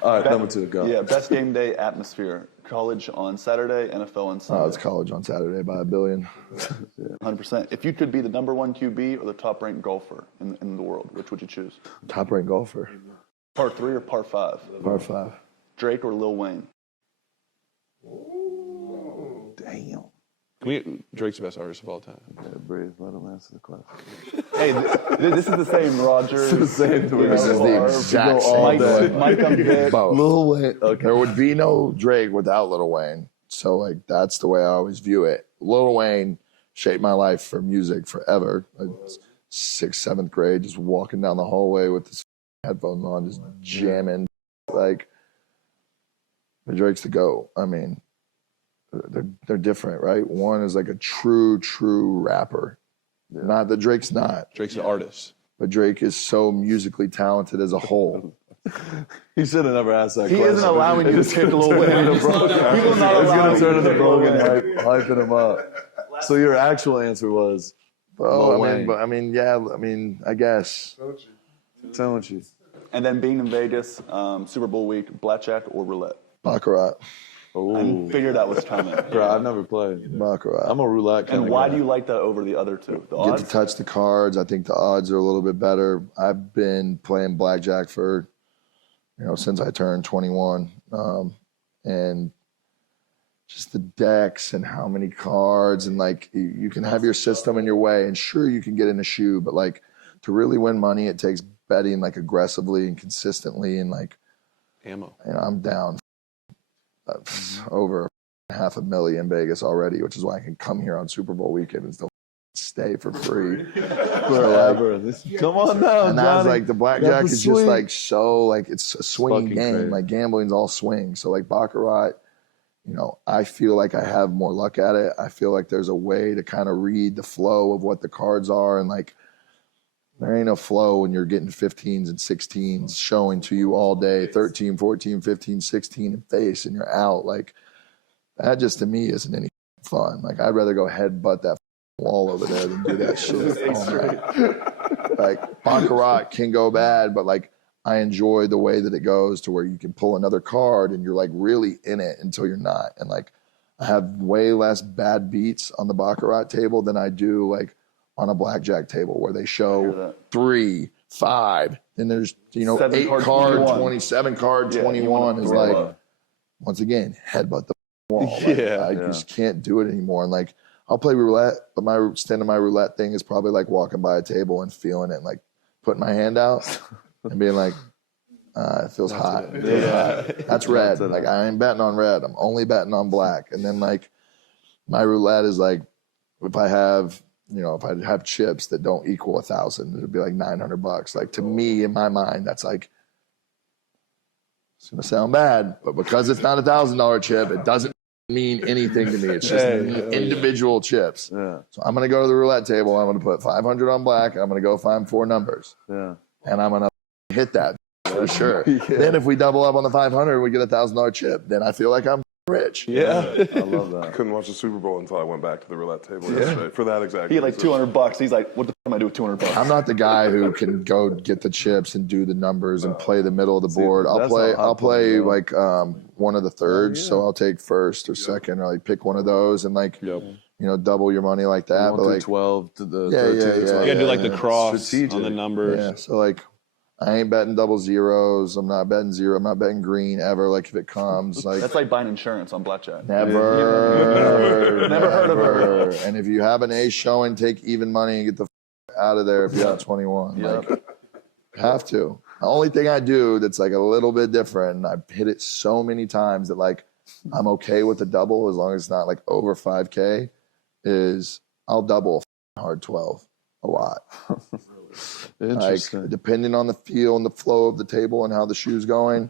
All right, number 2, go. Yeah, best game day atmosphere. College on Saturday, NFL on Sunday. oh, it's college on Saturday by a billion. 100%. If you could be the number 1 QB or the top-ranked golfer in the world, which would you choose? Top ranked golfer. Part 3 or part 5? Par 5. Drake or Lil Wayne? Damn. Drake's the best artist of all time. Yeah, breathe. Let him answer the question. Hey, this is the same, Roger. It's the same to This is the exact same. Mike comes in. Both. Lil Wayne. Okay. There would be no Drake without Lil Wayne. So, like, that's the way I always view it. Lil Wayne shaped my life for music forever. Like, 6th, 7th grade, just walking down the hallway with his headphones on, just jamming. Like, the Drake's the GOAT. I mean, they're different, right? One is like a true rapper. Not that Drake's not, Drake's an artist. but Drake is so musically talented as a whole. He should have never asked that He question. isn't allowing you to pick Lil Wayne. People not It's going allowing to turn you into to pick Lil Brogan Wayne. hyping him up. So your actual answer was Oh, Lil I Wayne. mean, yeah, I mean, I guess. Don't you? And then being in Vegas, Super Bowl week, blackjack or roulette? Baccarat. I figured that was coming. Bro, I've never played. Baccarat. I'm a roulette kind And of why guy. do you like that over the other 2? The Get odds? to touch the cards. I think the odds are a little bit better. I've been playing blackjack for, since I turned 21. And just the decks and how many cards, and like you can have your system in your way, and sure you can get in a shoe, but like to really win money, it takes betting like aggressively and consistently, and like Ammo. I'm down over $500,000 in Vegas already, which is why I can come here on Super Bowl weekend and still stay for free. Forever. Come on now, And that's Johnny. like the blackjack That's a is just swing. like so like it's a swinging Fucking game. crazy. Like gambling's all swing. So like baccarat, you know, I feel like I have more luck at it. I feel like there's a way to kind of read the flow of what the cards are, and like there ain't a flow when you're getting 15s and 16s showing to you all day, 13, 14, 15, 16 in face, and you're out. Like that just to me isn't any fun. Like I'd rather go headbutt that wall over there than do that shit. Like baccarat can go bad, but like I enjoy the way that it goes to where you can pull another card and you're like really in it until you're not. And like I have way less bad beats on the baccarat table than I do like on a blackjack table where they show 3, 5, and there's 7 8 card card 21. 27 card Yeah, 21 is throw like up. once again headbutt the wall. Like, I just can't do it anymore. And like I'll play roulette, but my stand of my roulette thing is probably like walking by a table and feeling it, and like putting my hand out and being like, it feels hot. It feels hot. That's red. Like I ain't betting on red. I'm only betting on black. And then like my roulette is like if I have chips that don't equal 1,000, it'd be like $900. Like to me, in my mind, that's like it's gonna sound bad, but because it's not $1,000 chip, it doesn't mean anything to me. It's just individual chips. Yeah. So I'm gonna go to the roulette table. I'm gonna put 500 on black. I'm gonna go find 4 numbers. Yeah. And I'm gonna hit that for sure. Then if we double up on the 500, we get $1,000 chip. Then I feel like I'm rich. I love that. Couldn't watch the Super Bowl until I went back to the roulette table yesterday for that exact He had like reason. $200. He's like, what the fuck am I doing with $200? I'm not the guy who can go get the chips and do the numbers and play the middle of the board. I'll that's play how I play, like one of the thirds. So I'll take first or second, or like pick one of those and like double your money like that. 1 But through like 12 to the Yeah, 13 yeah, to yeah. 12. You gotta do like the Yeah. cross Strategic. on the numbers. yeah, so like I ain't betting double zeros. I'm not betting zero. I'm not betting green ever. Like if it comes, like That's like buying insurance on blackjack. never, Never heard of it. And if you have an ace showing, take even money and get the out of there if you're not 21. Like, have to. The only thing I do that's like a little bit different, and I've hit it so many times that like I'm okay with the double as long as it's not like over 5K, is I'll double a hard 12 a lot. Interesting. Like depending on the feel and the flow of the table and how the shoe's going,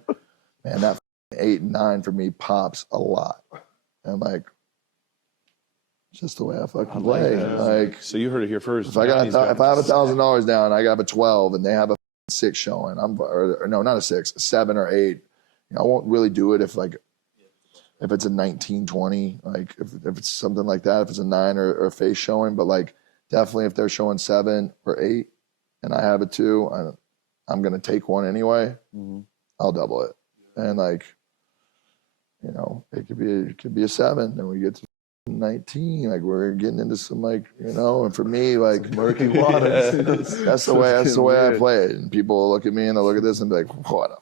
man, that 8 and 9 for me pops a lot. And like, it's just the way I fucking play. Like, So you heard it here first. if I have Johnny's $1,000 down, I got a 12, and they have a 6 showing. Or no, not a 6, a 7 or 8. I won't really do it if it's a 19, 20, like if it's something like that, if it's a 9 or a face showing. But like, definitely if they're showing 7 or 8, and I have a 2, I'm gonna take one anyway. I'll double it, and like, it could be a 7, and we get to 19, like we're getting into some like, and for me, like murky waters. that's the way I play it, and people look at me and they look at this and be like, what a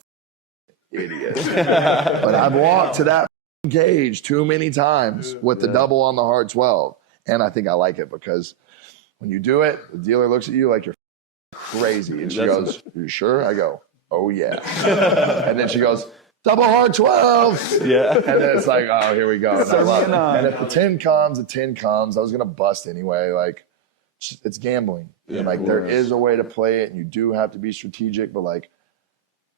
idiot. But I've walked to that gauge too many times with the double on the hard 12, and I think I like it because when you do it, the dealer looks at you like you're crazy, and she goes, "You sure?" I go, "Oh yeah," and then she goes, "Double hard 12." Yeah. And then it's like, oh, here we go. And I love it. And if the 10 comes, the 10 comes. I was gonna bust anyway. Like, it's gambling. And like, there is a way to play it, and you do have to be strategic. But like,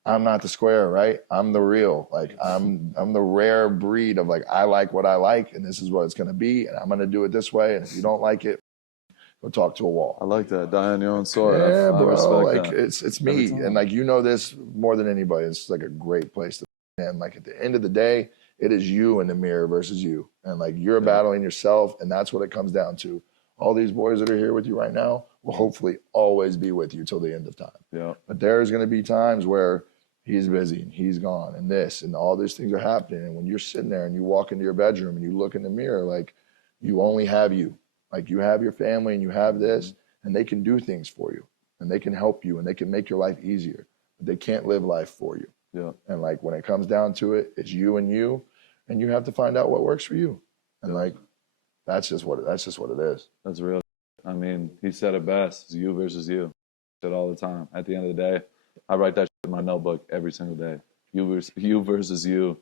I'm not the square, right? I'm the real. Like, I'm the rare breed of like, I like what I like, and this is what it's gonna be, and I'm gonna do it this way. And if you don't like it, go talk to a wall. I like that. Die on your own sword. Yeah, I bro. respect Like that. it's me, and like you know this more than anybody. It's like a great place to. And like at the end of the day, it is you in the mirror versus you, and like you're battling yourself, and that's what it comes down to. All these boys that are here with you right now will hopefully always be with you till the end of time. Yeah. But there's going to be times where he's busy and he's gone, and this and all these things are happening. And when you're sitting there and you walk into your bedroom and you look in the mirror, like you only have you. Like you have your family and you have this, and they can do things for you, and they can help you, and they can make your life easier. But they can't live life for you. Yeah. And like when it comes down to it, it's you and you. and you have to find out what works for you. And like, that's just what it is. That's real. I mean, he said it best. It's you versus you. Said all the time. At the end of the day, I write that in my notebook every single day. You versus you.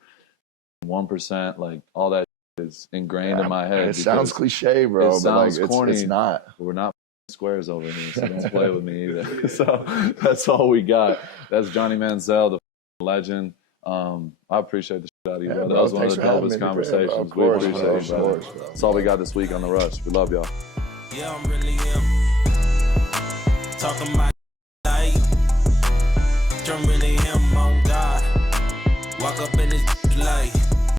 1%, like all that is ingrained in my head. It sounds cliche, bro, but like corny. it's not. We're not squares over here, so don't play with me either. So that's all we got. That's Johnny Manziel, the legend. I appreciate the shit out of you, brother. That was one of the dopest conversations. Of course, we appreciate it, brother. That's all we got this week on The Rush. We love y'all. Yeah, I'm really talking about life. I'm really on God. Walk up in this light.